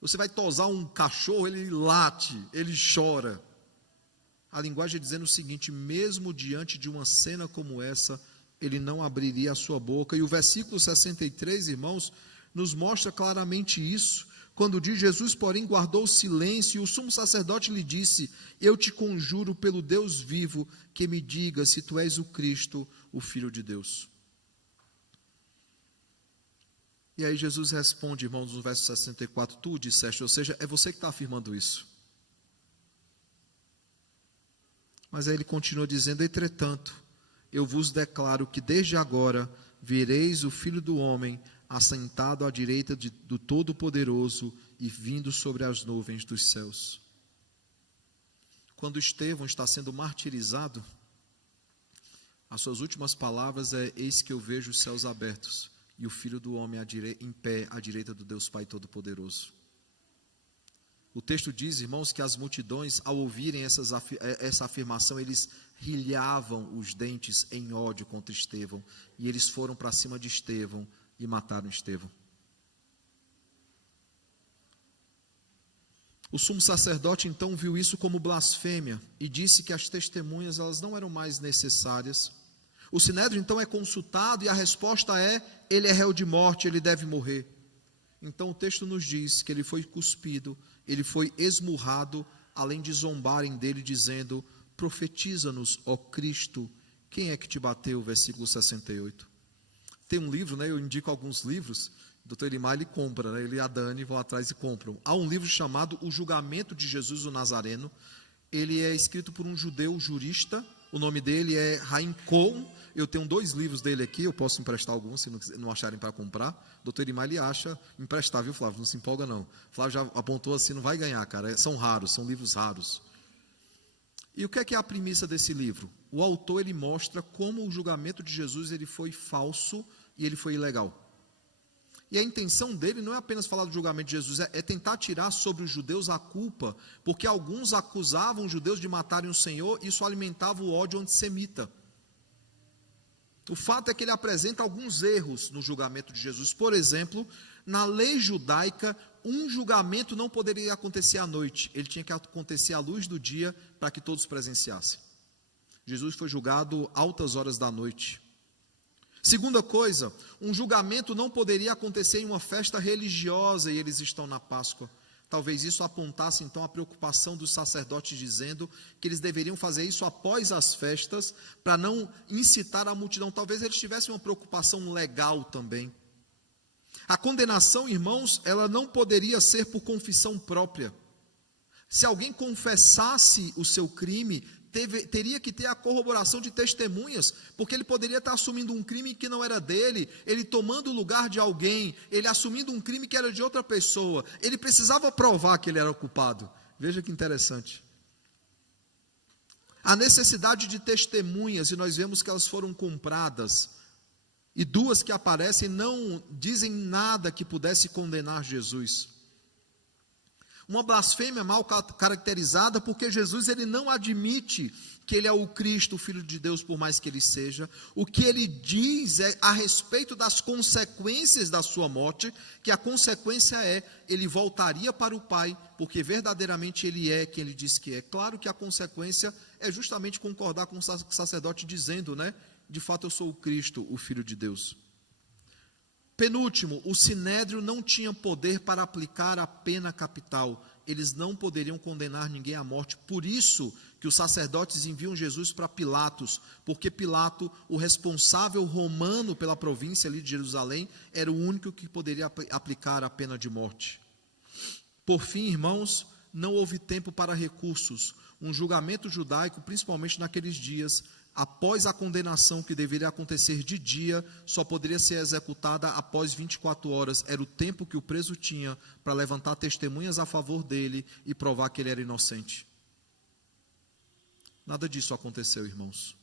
Você vai tosar um cachorro, ele late, ele chora. A linguagem é dizendo o seguinte: mesmo diante de uma cena como essa, ele não abriria a sua boca. E o versículo 63, irmãos, nos mostra claramente isso. Quando diz: Jesus, porém, guardou silêncio, e o sumo sacerdote lhe disse: eu te conjuro pelo Deus vivo, que me diga se tu és o Cristo, o Filho de Deus. E aí Jesus responde, irmãos, no verso 64, tu disseste, ou seja, é você que está afirmando isso. Mas aí ele continua dizendo: entretanto, eu vos declaro que desde agora vereis o Filho do Homem assentado à direita do Todo-Poderoso e vindo sobre as nuvens dos céus. Quando Estevão está sendo martirizado, as suas últimas palavras é: eis que eu vejo os céus abertos e o Filho do Homem em pé à direita do Deus Pai Todo-Poderoso. O texto diz, irmãos, que as multidões, ao ouvirem essa afirmação, eles rilhavam os dentes em ódio contra Estevão, e eles foram para cima de Estevão e mataram Estevão. O sumo sacerdote então viu isso como blasfêmia e disse que as testemunhas elas não eram mais necessárias. O sinédrio então é consultado e a resposta é: ele é réu de morte, ele deve morrer. Então o texto nos diz que ele foi cuspido, ele foi esmurrado, além de zombarem dele dizendo: profetiza-nos, ó Cristo, quem é que te bateu? Versículo 68. Tem um livro, eu indico alguns livros, o doutor Elimar ele compra, ele e a Dani vão atrás e compram. Há um livro chamado O Julgamento de Jesus o Nazareno. Ele é escrito por um judeu jurista, O nome dele é Haim Cohen. Eu tenho 2 livros dele aqui, eu posso emprestar alguns, se não acharem para comprar. Doutor Irimar, ele acha emprestar, viu, Flávio? Não se empolga, não. Flávio já apontou assim, não vai ganhar, cara. São raros, são livros raros. E o que é a premissa desse livro? O autor, ele mostra como o julgamento de Jesus ele foi falso e ele foi ilegal. E a intenção dele não é apenas falar do julgamento de Jesus, é tentar tirar sobre os judeus a culpa, porque alguns acusavam os judeus de matarem o Senhor, e isso alimentava o ódio antissemita. O fato é que ele apresenta alguns erros no julgamento de Jesus. Por exemplo, na lei judaica, um julgamento não poderia acontecer à noite, ele tinha que acontecer à luz do dia para que todos presenciassem. Jesus foi julgado altas horas da noite. Segunda coisa, um julgamento não poderia acontecer em uma festa religiosa e eles estão na Páscoa. Talvez isso apontasse então a preocupação dos sacerdotes, dizendo que eles deveriam fazer isso após as festas, para não incitar a multidão. Talvez eles tivessem uma preocupação legal também. A condenação, irmãos, ela não poderia ser por confissão própria. Se alguém confessasse o seu crime, teria que ter a corroboração de testemunhas, porque ele poderia estar assumindo um crime que não era dele, ele tomando o lugar de alguém, ele assumindo um crime que era de outra pessoa, ele precisava provar que ele era o culpado. Veja que interessante. A necessidade de testemunhas, e nós vemos que elas foram compradas, e 2 que aparecem não dizem nada que pudesse condenar Jesus. Uma blasfêmia mal caracterizada, porque Jesus ele não admite que ele é o Cristo, o Filho de Deus, por mais que ele seja. O que ele diz é a respeito das consequências da sua morte, que a consequência é, ele voltaria para o Pai, porque verdadeiramente ele é quem ele diz que é. Claro que a consequência é justamente concordar com o sacerdote dizendo, né? De fato eu sou o Cristo, o Filho de Deus. Penúltimo, o Sinédrio não tinha poder para aplicar a pena capital. Eles não poderiam condenar ninguém à morte. Por isso que os sacerdotes enviam Jesus para Pilatos, porque Pilato, o responsável romano pela província ali de Jerusalém, era o único que poderia aplicar a pena de morte. Por fim, irmãos, não houve tempo para recursos. Um julgamento judaico, principalmente naqueles dias, após a condenação que deveria acontecer de dia, só poderia ser executada após 24 horas. Era o tempo que o preso tinha para levantar testemunhas a favor dele e provar que ele era inocente. Nada disso aconteceu, irmãos.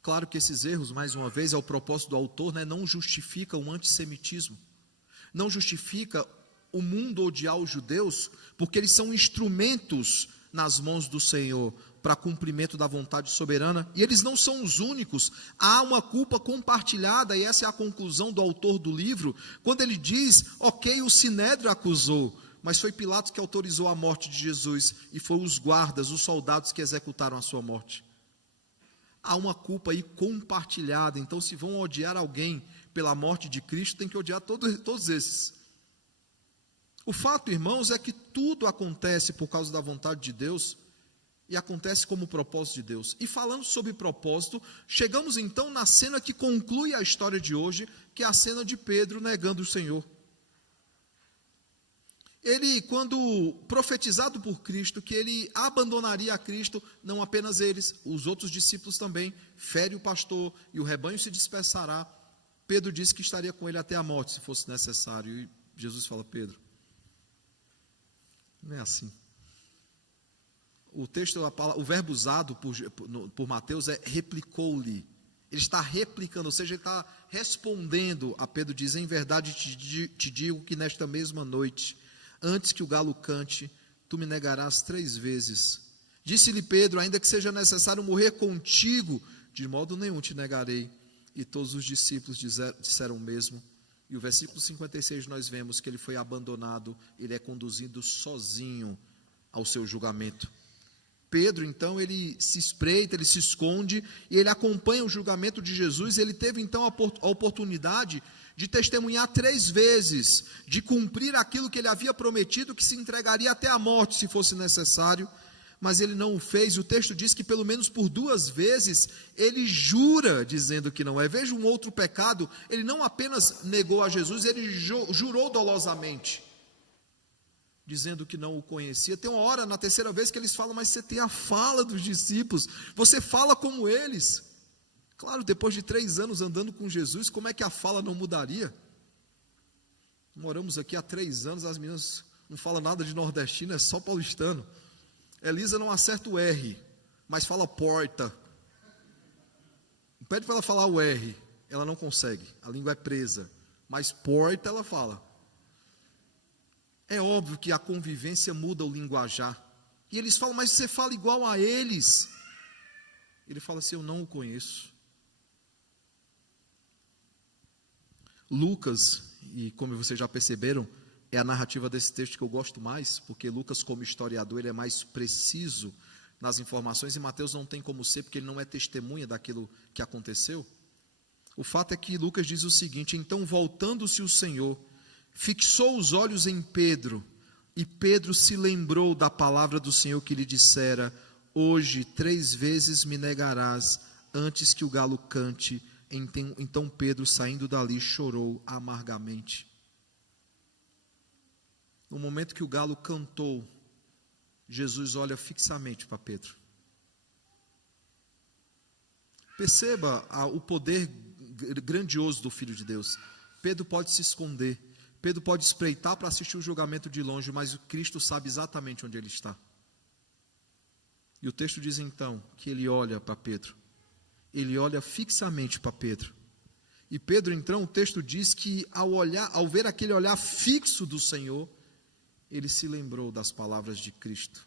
Claro que esses erros, mais uma vez, é o propósito do autor, né, não justifica o antissemitismo, não justifica o mundo odiar os judeus, porque eles são instrumentos nas mãos do Senhor, para cumprimento da vontade soberana, e eles não são os únicos. Há uma culpa compartilhada, e essa é a conclusão do autor do livro, quando ele diz, ok, o Sinédrio acusou, mas foi Pilatos que autorizou a morte de Jesus, e foi os guardas, os soldados que executaram a sua morte. Há uma culpa aí compartilhada, então se vão odiar alguém pela morte de Cristo, tem que odiar todos esses. O fato, irmãos, é que tudo acontece por causa da vontade de Deus, e acontece como propósito de Deus. E falando sobre propósito, chegamos então na cena que conclui a história de hoje, que é a cena de Pedro negando o Senhor. Ele, quando profetizado por Cristo, que ele abandonaria a Cristo, não apenas eles, os outros discípulos também, fere o pastor e o rebanho se dispersará. Pedro disse que estaria com ele até a morte, se fosse necessário. E Jesus fala, Pedro, não é assim. O texto, o verbo usado por Mateus é replicou-lhe. Ele está replicando, ou seja, ele está respondendo a Pedro, diz, em verdade te digo que nesta mesma noite, antes que o galo cante, tu me negarás 3 vezes. Disse-lhe Pedro, ainda que seja necessário morrer contigo, de modo nenhum te negarei. E todos os discípulos disseram o mesmo. E o versículo 56 nós vemos que ele foi abandonado, ele é conduzido sozinho ao seu julgamento. Pedro, então, ele se espreita, ele se esconde, e ele acompanha o julgamento de Jesus. Ele teve, então, a oportunidade de testemunhar 3 vezes, de cumprir aquilo que ele havia prometido, que se entregaria até a morte, se fosse necessário, mas ele não o fez. O texto diz que, pelo menos por 2 vezes, ele jura, dizendo que não é. Veja um outro pecado, ele não apenas negou a Jesus, ele jurou dolosamente. dizendo que não o conhecia. Tem uma hora, na terceira vez, que eles falam, mas você tem a fala dos discípulos, você fala como eles. Claro, depois de 3 anos andando com Jesus, como é que a fala não mudaria? Moramos aqui há 3 anos, as meninas não falam nada de nordestino, é só paulistano. Elisa não acerta o R, mas fala porta. Pede para ela falar o R, ela não consegue, a língua é presa, mas porta ela fala. É óbvio que a convivência muda o linguajar. E eles falam, mas você fala igual a eles. Ele fala assim, eu não o conheço. Lucas, e como vocês já perceberam, é a narrativa desse texto que eu gosto mais, porque Lucas, como historiador, ele é mais preciso nas informações, e Mateus não tem como ser, porque ele não é testemunha daquilo que aconteceu. O fato é que Lucas diz o seguinte, então voltando-se o Senhor, fixou os olhos em Pedro, e Pedro se lembrou da palavra do Senhor que lhe dissera, hoje 3 vezes me negarás, antes que o galo cante. Então Pedro, saindo dali, chorou amargamente. No momento que o galo cantou, Jesus olha fixamente para Pedro. Perceba o poder grandioso do Filho de Deus. Pedro pode se esconder, Pedro pode espreitar para assistir o julgamento de longe, mas o Cristo sabe exatamente onde ele está. E o texto diz então que ele olha para Pedro. Ele olha fixamente para Pedro. E Pedro, então, o texto diz que ao ver aquele olhar fixo do Senhor, ele se lembrou das palavras de Cristo.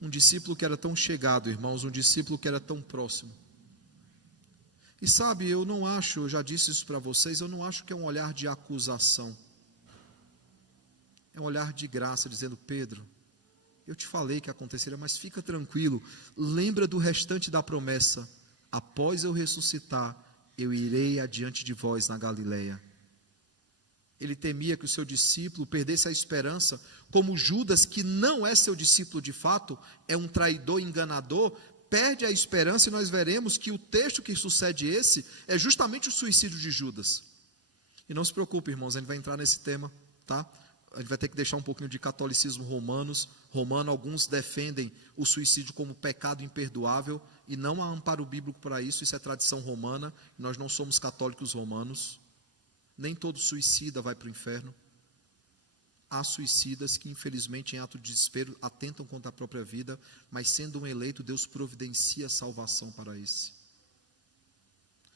Um discípulo que era tão chegado, irmãos, um discípulo que era tão próximo. E sabe, eu não acho, eu já disse isso para vocês, eu não acho que é um olhar de acusação. É um olhar de graça, dizendo, Pedro, eu te falei que aconteceria, mas fica tranquilo, lembra do restante da promessa, após eu ressuscitar, eu irei adiante de vós na Galileia. Ele temia que o seu discípulo perdesse a esperança, como Judas, que não é seu discípulo de fato, é um traidor enganador, perde a esperança, e nós veremos que o texto que sucede esse é justamente o suicídio de Judas. E não se preocupe, irmãos, a gente vai entrar nesse tema, tá? A gente vai ter que deixar um pouquinho de catolicismo romano. Alguns defendem o suicídio como pecado imperdoável, e não há amparo bíblico para isso, isso é tradição romana, nós não somos católicos romanos. Nem todo suicida vai para o inferno. Há suicidas que, infelizmente, em ato de desespero, atentam contra a própria vida, mas sendo um eleito, Deus providencia salvação para esse.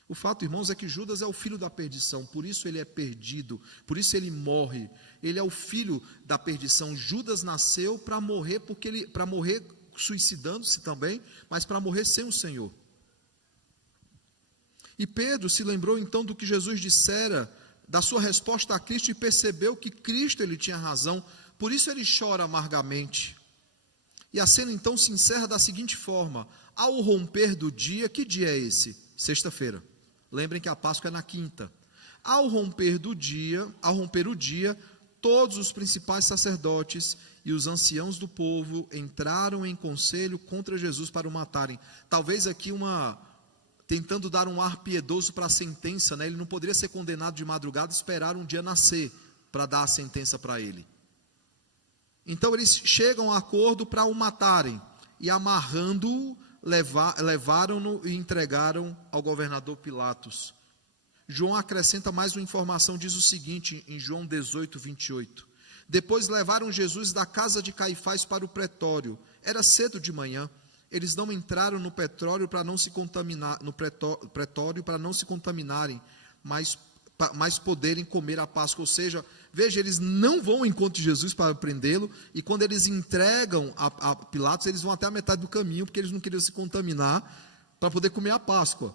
O fato, irmãos, é que Judas é o filho da perdição, por isso ele é perdido, por isso ele morre. Ele é o filho da perdição. Judas nasceu para morrer, para morrer suicidando-se também, mas para morrer sem o Senhor. E Pedro se lembrou então do que Jesus dissera, da sua resposta a Cristo, e percebeu que Cristo ele tinha razão, por isso ele chora amargamente. E a cena então se encerra da seguinte forma, ao romper do dia, que dia é esse? Sexta-feira, lembrem que a Páscoa é na quinta. Ao romper o dia, todos os principais sacerdotes e os anciãos do povo entraram em conselho contra Jesus para o matarem. Talvez aqui tentando dar um ar piedoso para a sentença, né? Ele não poderia ser condenado de madrugada e esperar um dia nascer para dar a sentença para ele. Então eles chegam a acordo para o matarem, e amarrando-o, levaram-no e entregaram ao governador Pilatos. João acrescenta mais uma informação, diz o seguinte, em João 18, 28. Depois levaram Jesus da casa de Caifás para o pretório. Era cedo de manhã. Eles não entraram no pretório para não se contaminarem, mas poderem comer a Páscoa. Ou seja, veja, eles não vão ao encontro de Jesus para prendê-lo, e quando eles entregam a Pilatos, eles vão até a metade do caminho, porque eles não queriam se contaminar para poder comer a Páscoa.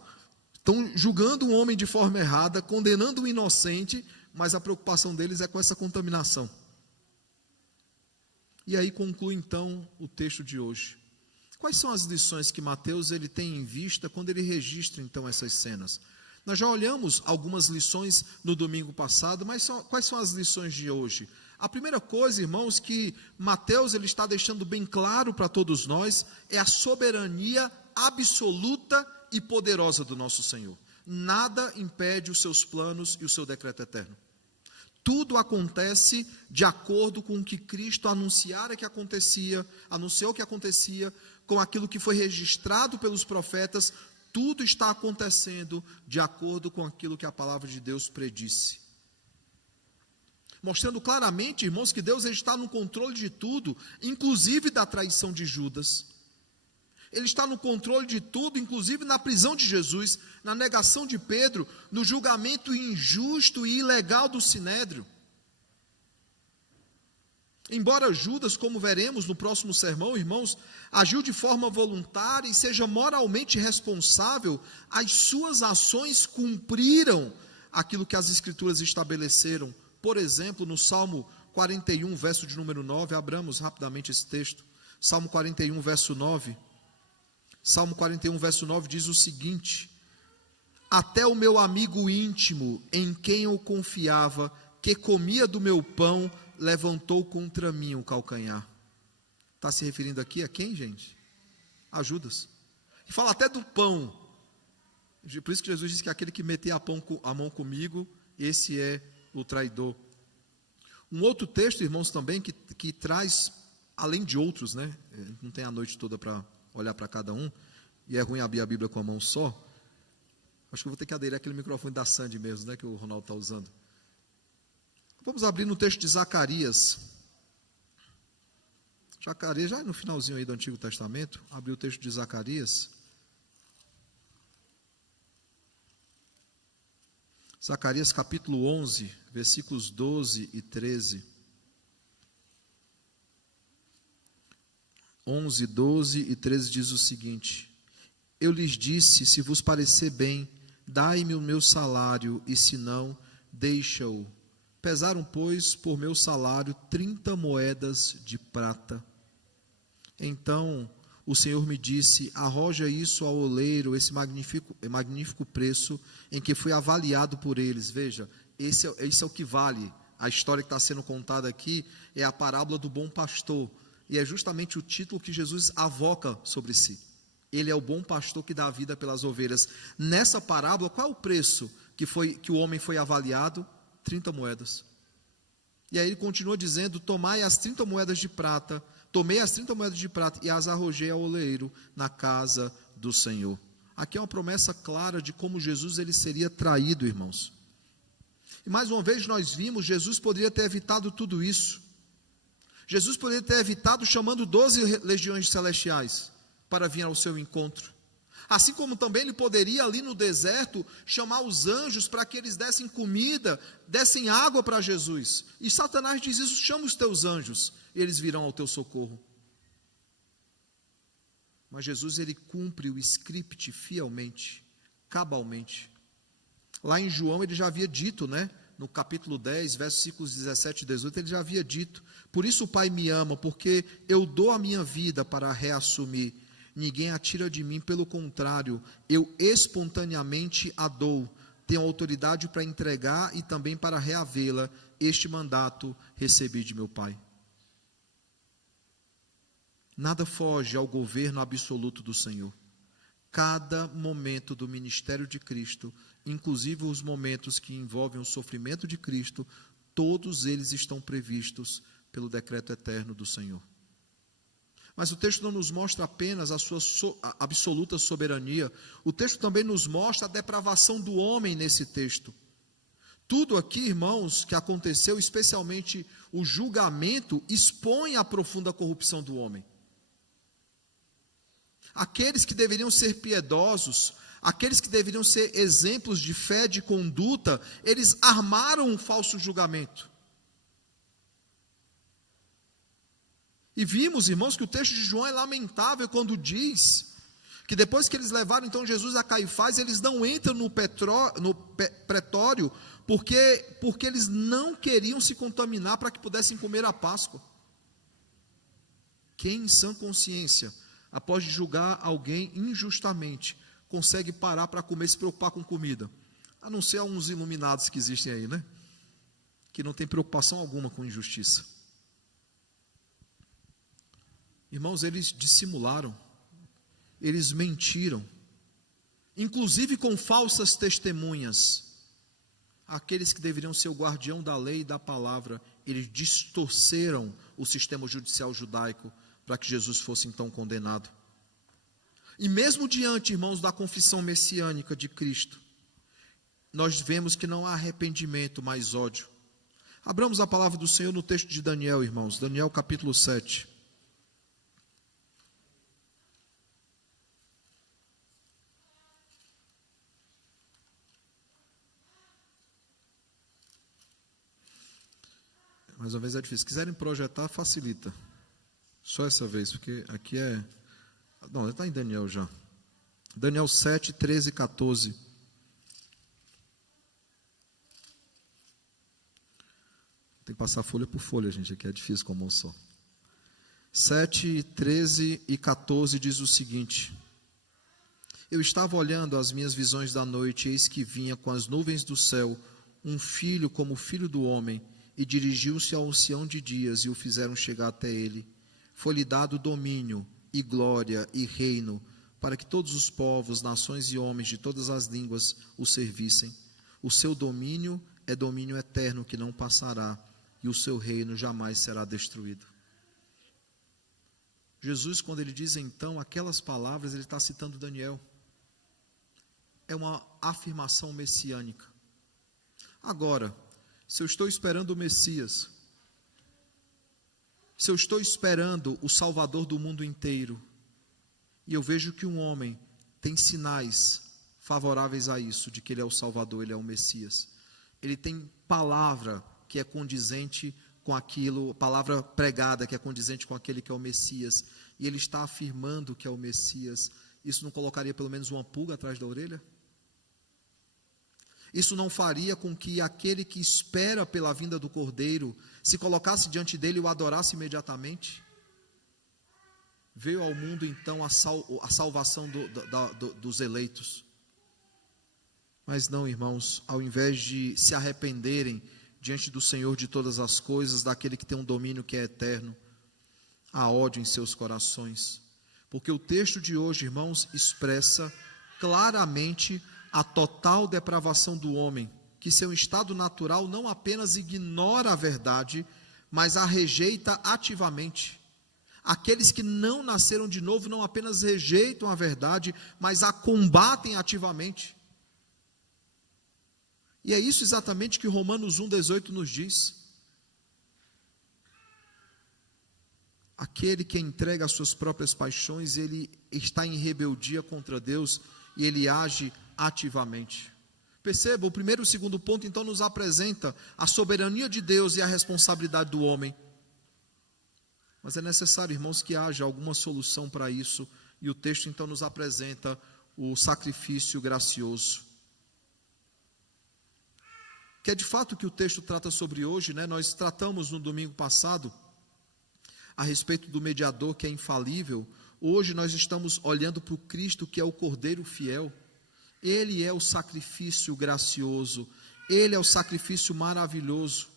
Estão julgando um homem de forma errada, condenando um inocente, mas a preocupação deles é com essa contaminação. E aí conclui então o texto de hoje. Quais são as lições que Mateus ele tem em vista quando ele registra então essas cenas? Nós já olhamos algumas lições no domingo passado, mas quais são as lições de hoje? A primeira coisa, irmãos, que Mateus ele está deixando bem claro para todos nós, é a soberania absoluta e poderosa do nosso Senhor. Nada impede os seus planos e o seu decreto eterno. Tudo acontece de acordo com o que Cristo anunciou que acontecia, com aquilo que foi registrado pelos profetas. Tudo está acontecendo de acordo com aquilo que a palavra de Deus predisse. Mostrando claramente, irmãos, que Deus está no controle de tudo, inclusive da traição de Judas. Ele está no controle de tudo, inclusive na prisão de Jesus, na negação de Pedro, no julgamento injusto e ilegal do Sinédrio. Embora Judas, como veremos no próximo sermão, irmãos, agiu de forma voluntária e seja moralmente responsável, as suas ações cumpriram aquilo que as Escrituras estabeleceram. Por exemplo, no Salmo 41, verso de número 9, abramos rapidamente esse texto. Salmo 41, verso 9. Salmo 41, verso 9 diz o seguinte: até o meu amigo íntimo, em quem eu confiava, que comia do meu pão, levantou contra mim o calcanhar. Está se referindo aqui a quem, gente? A Judas. E fala até do pão. Por isso que Jesus disse que aquele que meter a mão comigo, esse é o traidor. Um outro texto, irmãos, também, que traz, além de outros, né? Não tem a noite toda para olhar para cada um, e é ruim abrir a Bíblia com a mão só. Acho que eu vou ter que aderir àquele microfone da Sandy mesmo, né, que o Ronaldo está usando. Vamos abrir no texto de Zacarias. Zacarias, já no finalzinho aí do Antigo Testamento, abrir o texto de Zacarias. Zacarias capítulo 11, versículos 12 e 13. 11, 12 e 13 diz o seguinte: eu lhes disse, se vos parecer bem, dai-me o meu salário, e se não, deixa-o. Pesaram, pois, por meu salário 30 moedas de prata. Então o Senhor me disse: arroja isso ao oleiro, esse magnífico preço em que fui avaliado por eles. Veja, esse é o que vale. A história que está sendo contada aqui é a parábola do bom pastor, e é justamente o título que Jesus avoca sobre si. Ele é o bom pastor que dá a vida pelas ovelhas. Nessa parábola, qual é o preço que o homem foi avaliado? 30 moedas. E aí ele continua dizendo: tomai as 30 moedas de prata, tomei as 30 moedas de prata e as arrojei ao oleiro na casa do Senhor. Aqui é uma promessa clara de como Jesus ele seria traído, irmãos. E mais uma vez nós vimos, Jesus poderia ter evitado tudo isso. Jesus poderia ter evitado chamando 12 legiões celestiais para vir ao seu encontro. Assim como também ele poderia ali no deserto chamar os anjos para que eles dessem comida, dessem água para Jesus. E Satanás diz isso: chama os teus anjos, e eles virão ao teu socorro. Mas Jesus ele cumpre o script fielmente, cabalmente. Lá em João ele já havia dito, né? No capítulo 10, versículos 17 e 18, ele já havia dito: por isso o Pai me ama, porque eu dou a minha vida para reassumir. Ninguém a tira de mim, pelo contrário, eu espontaneamente a dou. Tenho autoridade para entregar e também para reavê-la. Este mandato recebi de meu Pai. Nada foge ao governo absoluto do Senhor. Cada momento do ministério de Cristo, inclusive os momentos que envolvem o sofrimento de Cristo, todos eles estão previstos pelo decreto eterno do Senhor. Mas o texto não nos mostra apenas a sua absoluta soberania, o texto também nos mostra a depravação do homem nesse texto. Tudo aqui, irmãos, que aconteceu, especialmente o julgamento, expõe a profunda corrupção do homem. Aqueles que deveriam ser piedosos, aqueles que deveriam ser exemplos de fé, de conduta, eles armaram um falso julgamento. E vimos, irmãos, que o texto de João é lamentável quando diz que depois que eles levaram então Jesus a Caifás, eles não entram no pretório porque eles não queriam se contaminar para que pudessem comer a Páscoa. Quem em sã consciência, após julgar alguém injustamente, consegue parar para comer e se preocupar com comida? A não ser uns iluminados que existem aí, né? Que não tem preocupação alguma com injustiça. Irmãos, eles dissimularam, eles mentiram, inclusive com falsas testemunhas. aqueles que deveriam ser o guardião da lei e da palavra, eles distorceram o sistema judicial judaico para que Jesus fosse então condenado. E mesmo diante, irmãos, da confissão messiânica de Cristo, nós vemos que não há arrependimento, mas ódio. Abramos a palavra do Senhor no texto de Daniel, irmãos, Daniel capítulo 7. Mais uma vez é difícil. Se quiserem projetar, facilita. Só essa vez, porque aqui é... Não, está em Daniel já. Daniel 7, 13 e 14. Tem que passar folha por folha, gente, aqui é difícil com a mão só. 7, 13 e 14 diz o seguinte: Eu estava olhando as minhas visões da noite, e eis que vinha com as nuvens do céu um filho como o filho do homem, e dirigiu-se ao ancião de dias, e o fizeram chegar até ele. Foi-lhe dado domínio, e glória, e reino, para que todos os povos, nações e homens de todas as línguas o servissem. O seu domínio é domínio eterno que não passará, e o seu reino jamais será destruído. Jesus, quando ele diz então aquelas palavras, ele está citando Daniel. É uma afirmação messiânica. Agora, se eu estou esperando o Messias, se eu estou esperando o Salvador do mundo inteiro, e eu vejo que um homem tem sinais favoráveis a isso, de que ele é o Salvador, ele é o Messias, ele tem palavra que é condizente com aquilo, palavra pregada que é condizente com aquele que é o Messias, e ele está afirmando que é o Messias, isso não colocaria pelo menos uma pulga atrás da orelha? Isso não faria com que aquele que espera pela vinda do Cordeiro se colocasse diante dele e o adorasse imediatamente? Veio ao mundo então a salvação dos eleitos. Mas não, irmãos, ao invés de se arrependerem diante do Senhor de todas as coisas, daquele que tem um domínio que é eterno, há ódio em seus corações. Porque o texto de hoje, irmãos, expressa claramente a total depravação do homem, que seu estado natural não apenas ignora a verdade, mas a rejeita ativamente. Aqueles que não nasceram de novo não apenas rejeitam a verdade, mas a combatem ativamente. E é isso exatamente que Romanos 1,18 nos diz. Aquele que entrega as suas próprias paixões, ele está em rebeldia contra Deus e ele age ativamente. Perceba, o primeiro e o segundo ponto então nos apresenta a soberania de Deus e a responsabilidade do homem. Mas é necessário, irmãos, que haja alguma solução para isso, e o texto então nos apresenta o sacrifício gracioso. Que é de fato o que o texto trata sobre hoje, né? Nós tratamos no domingo passado a respeito do mediador que é infalível. Hoje nós estamos olhando para o Cristo que é o Cordeiro fiel. Ele é o sacrifício gracioso, ele é o sacrifício maravilhoso.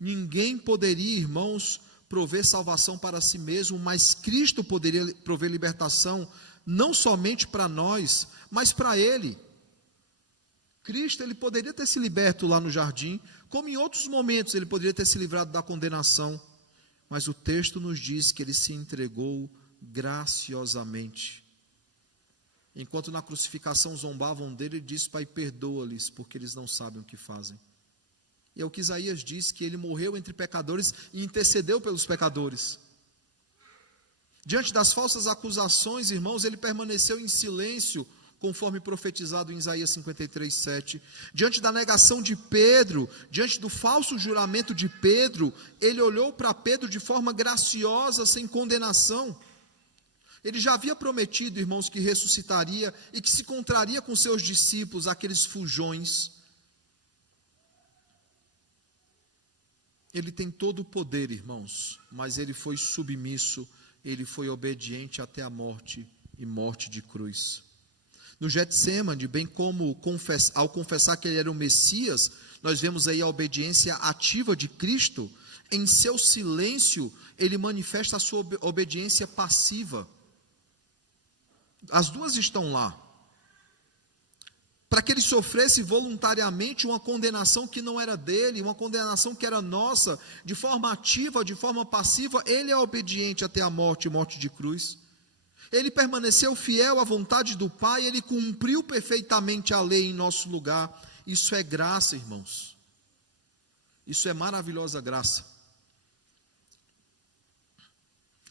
Ninguém poderia, irmãos, prover salvação para si mesmo, mas Cristo poderia prover libertação, não somente para nós, mas para ele. Cristo, ele poderia ter se liberto lá no jardim, como em outros momentos ele poderia ter se livrado da condenação, mas o texto nos diz que ele se entregou graciosamente. Enquanto na crucificação zombavam dele, ele disse: Pai, perdoa-lhes, porque eles não sabem o que fazem. E é o que Isaías diz, que ele morreu entre pecadores e intercedeu pelos pecadores. Diante das falsas acusações, irmãos, ele permaneceu em silêncio, conforme profetizado em Isaías 53:7. Diante da negação de Pedro, diante do falso juramento de Pedro, ele olhou para Pedro de forma graciosa, sem condenação. Ele já havia prometido, irmãos, que ressuscitaria e que se encontraria com seus discípulos, aqueles fujões. Ele tem todo o poder, irmãos, mas ele foi submisso, ele foi obediente até a morte e morte de cruz. No Getsemane, bem como ao confessar que ele era o Messias, nós vemos aí a obediência ativa de Cristo. Em seu silêncio, ele manifesta a sua obediência passiva. As duas estão lá. para que ele sofresse voluntariamente uma condenação que não era dele, uma condenação que era nossa, de forma ativa, de forma passiva. Ele é obediente até a morte, morte de cruz. Ele permaneceu fiel à vontade do Pai, ele cumpriu perfeitamente a lei em nosso lugar. Isso é graça, irmãos. Isso é maravilhosa graça.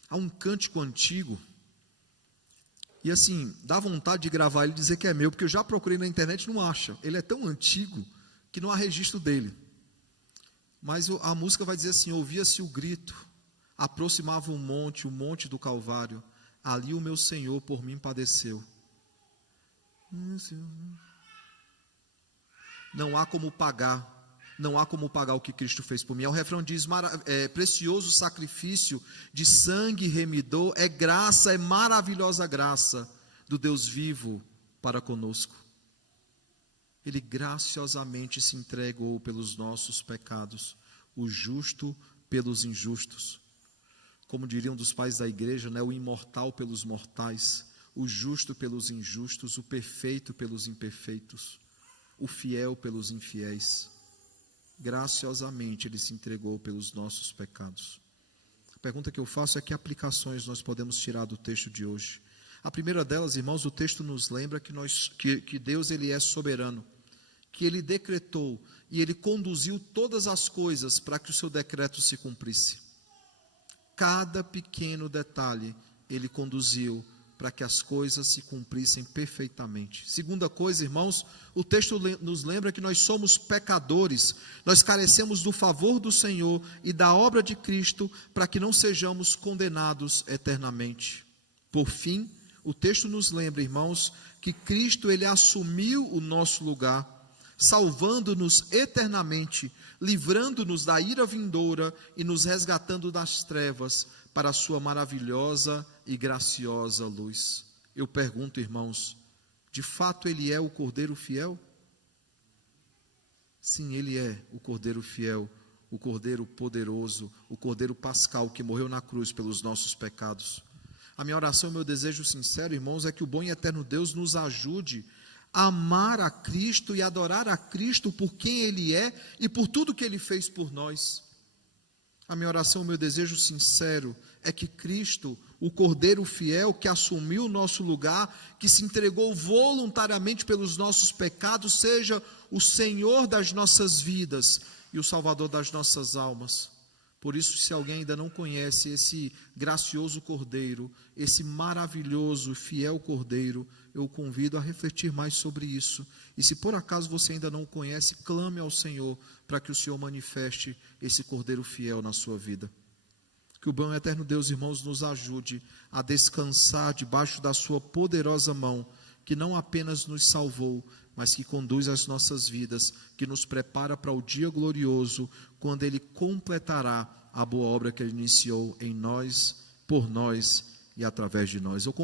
Há um cântico antigo, e assim, dá vontade de gravar ele e dizer que é meu, porque eu já procurei na internet e não acha. Ele é tão antigo que não há registro dele. Mas a música vai dizer assim: ouvia-se o grito, aproximava o monte do Calvário, ali o meu Senhor por mim padeceu. Não há como pagar o que Cristo fez por mim. O refrão diz: precioso sacrifício de sangue remidor, é graça, é maravilhosa graça do Deus vivo para conosco. Ele graciosamente se entregou pelos nossos pecados, o justo pelos injustos. Como diriam dos pais da igreja, né, o imortal pelos mortais, o justo pelos injustos, o perfeito pelos imperfeitos, o fiel pelos infiéis. Graciosamente ele se entregou pelos nossos pecados. A pergunta que eu faço é: que aplicações nós podemos tirar do texto de hoje? A primeira delas, irmãos, o texto nos lembra que Deus ele é soberano, que ele decretou e ele conduziu todas as coisas para que o seu decreto se cumprisse. Cada pequeno detalhe ele conduziu para que as coisas se cumprissem perfeitamente. Segunda coisa, irmãos, o texto nos lembra que nós somos pecadores, nós carecemos do favor do Senhor e da obra de Cristo para que não sejamos condenados eternamente. Por fim, o texto nos lembra, irmãos, que Cristo ele assumiu o nosso lugar, salvando-nos eternamente, livrando-nos da ira vindoura e nos resgatando das trevas para a sua maravilhosa e graciosa luz. Eu pergunto, irmãos, de fato ele é o Cordeiro fiel? Sim, ele é o Cordeiro fiel, o Cordeiro poderoso, o Cordeiro pascal que morreu na cruz pelos nossos pecados. A minha oração, meu desejo sincero, irmãos, é que o bom e eterno Deus nos ajude a amar a Cristo e adorar a Cristo por quem ele é e por tudo que ele fez por nós. A minha oração, o meu desejo sincero é que Cristo, o Cordeiro fiel que assumiu o nosso lugar, que se entregou voluntariamente pelos nossos pecados, seja o Senhor das nossas vidas e o Salvador das nossas almas. Por isso, se alguém ainda não conhece esse gracioso Cordeiro, esse maravilhoso, fiel Cordeiro, eu o convido a refletir mais sobre isso. E se por acaso você ainda não o conhece, clame ao Senhor para que o Senhor manifeste esse Cordeiro fiel na sua vida. Que o bom e eterno Deus, irmãos, nos ajude a descansar debaixo da sua poderosa mão, que não apenas nos salvou, mas que conduz as nossas vidas, que nos prepara para o dia glorioso, quando ele completará a boa obra que ele iniciou em nós, por nós e através de nós.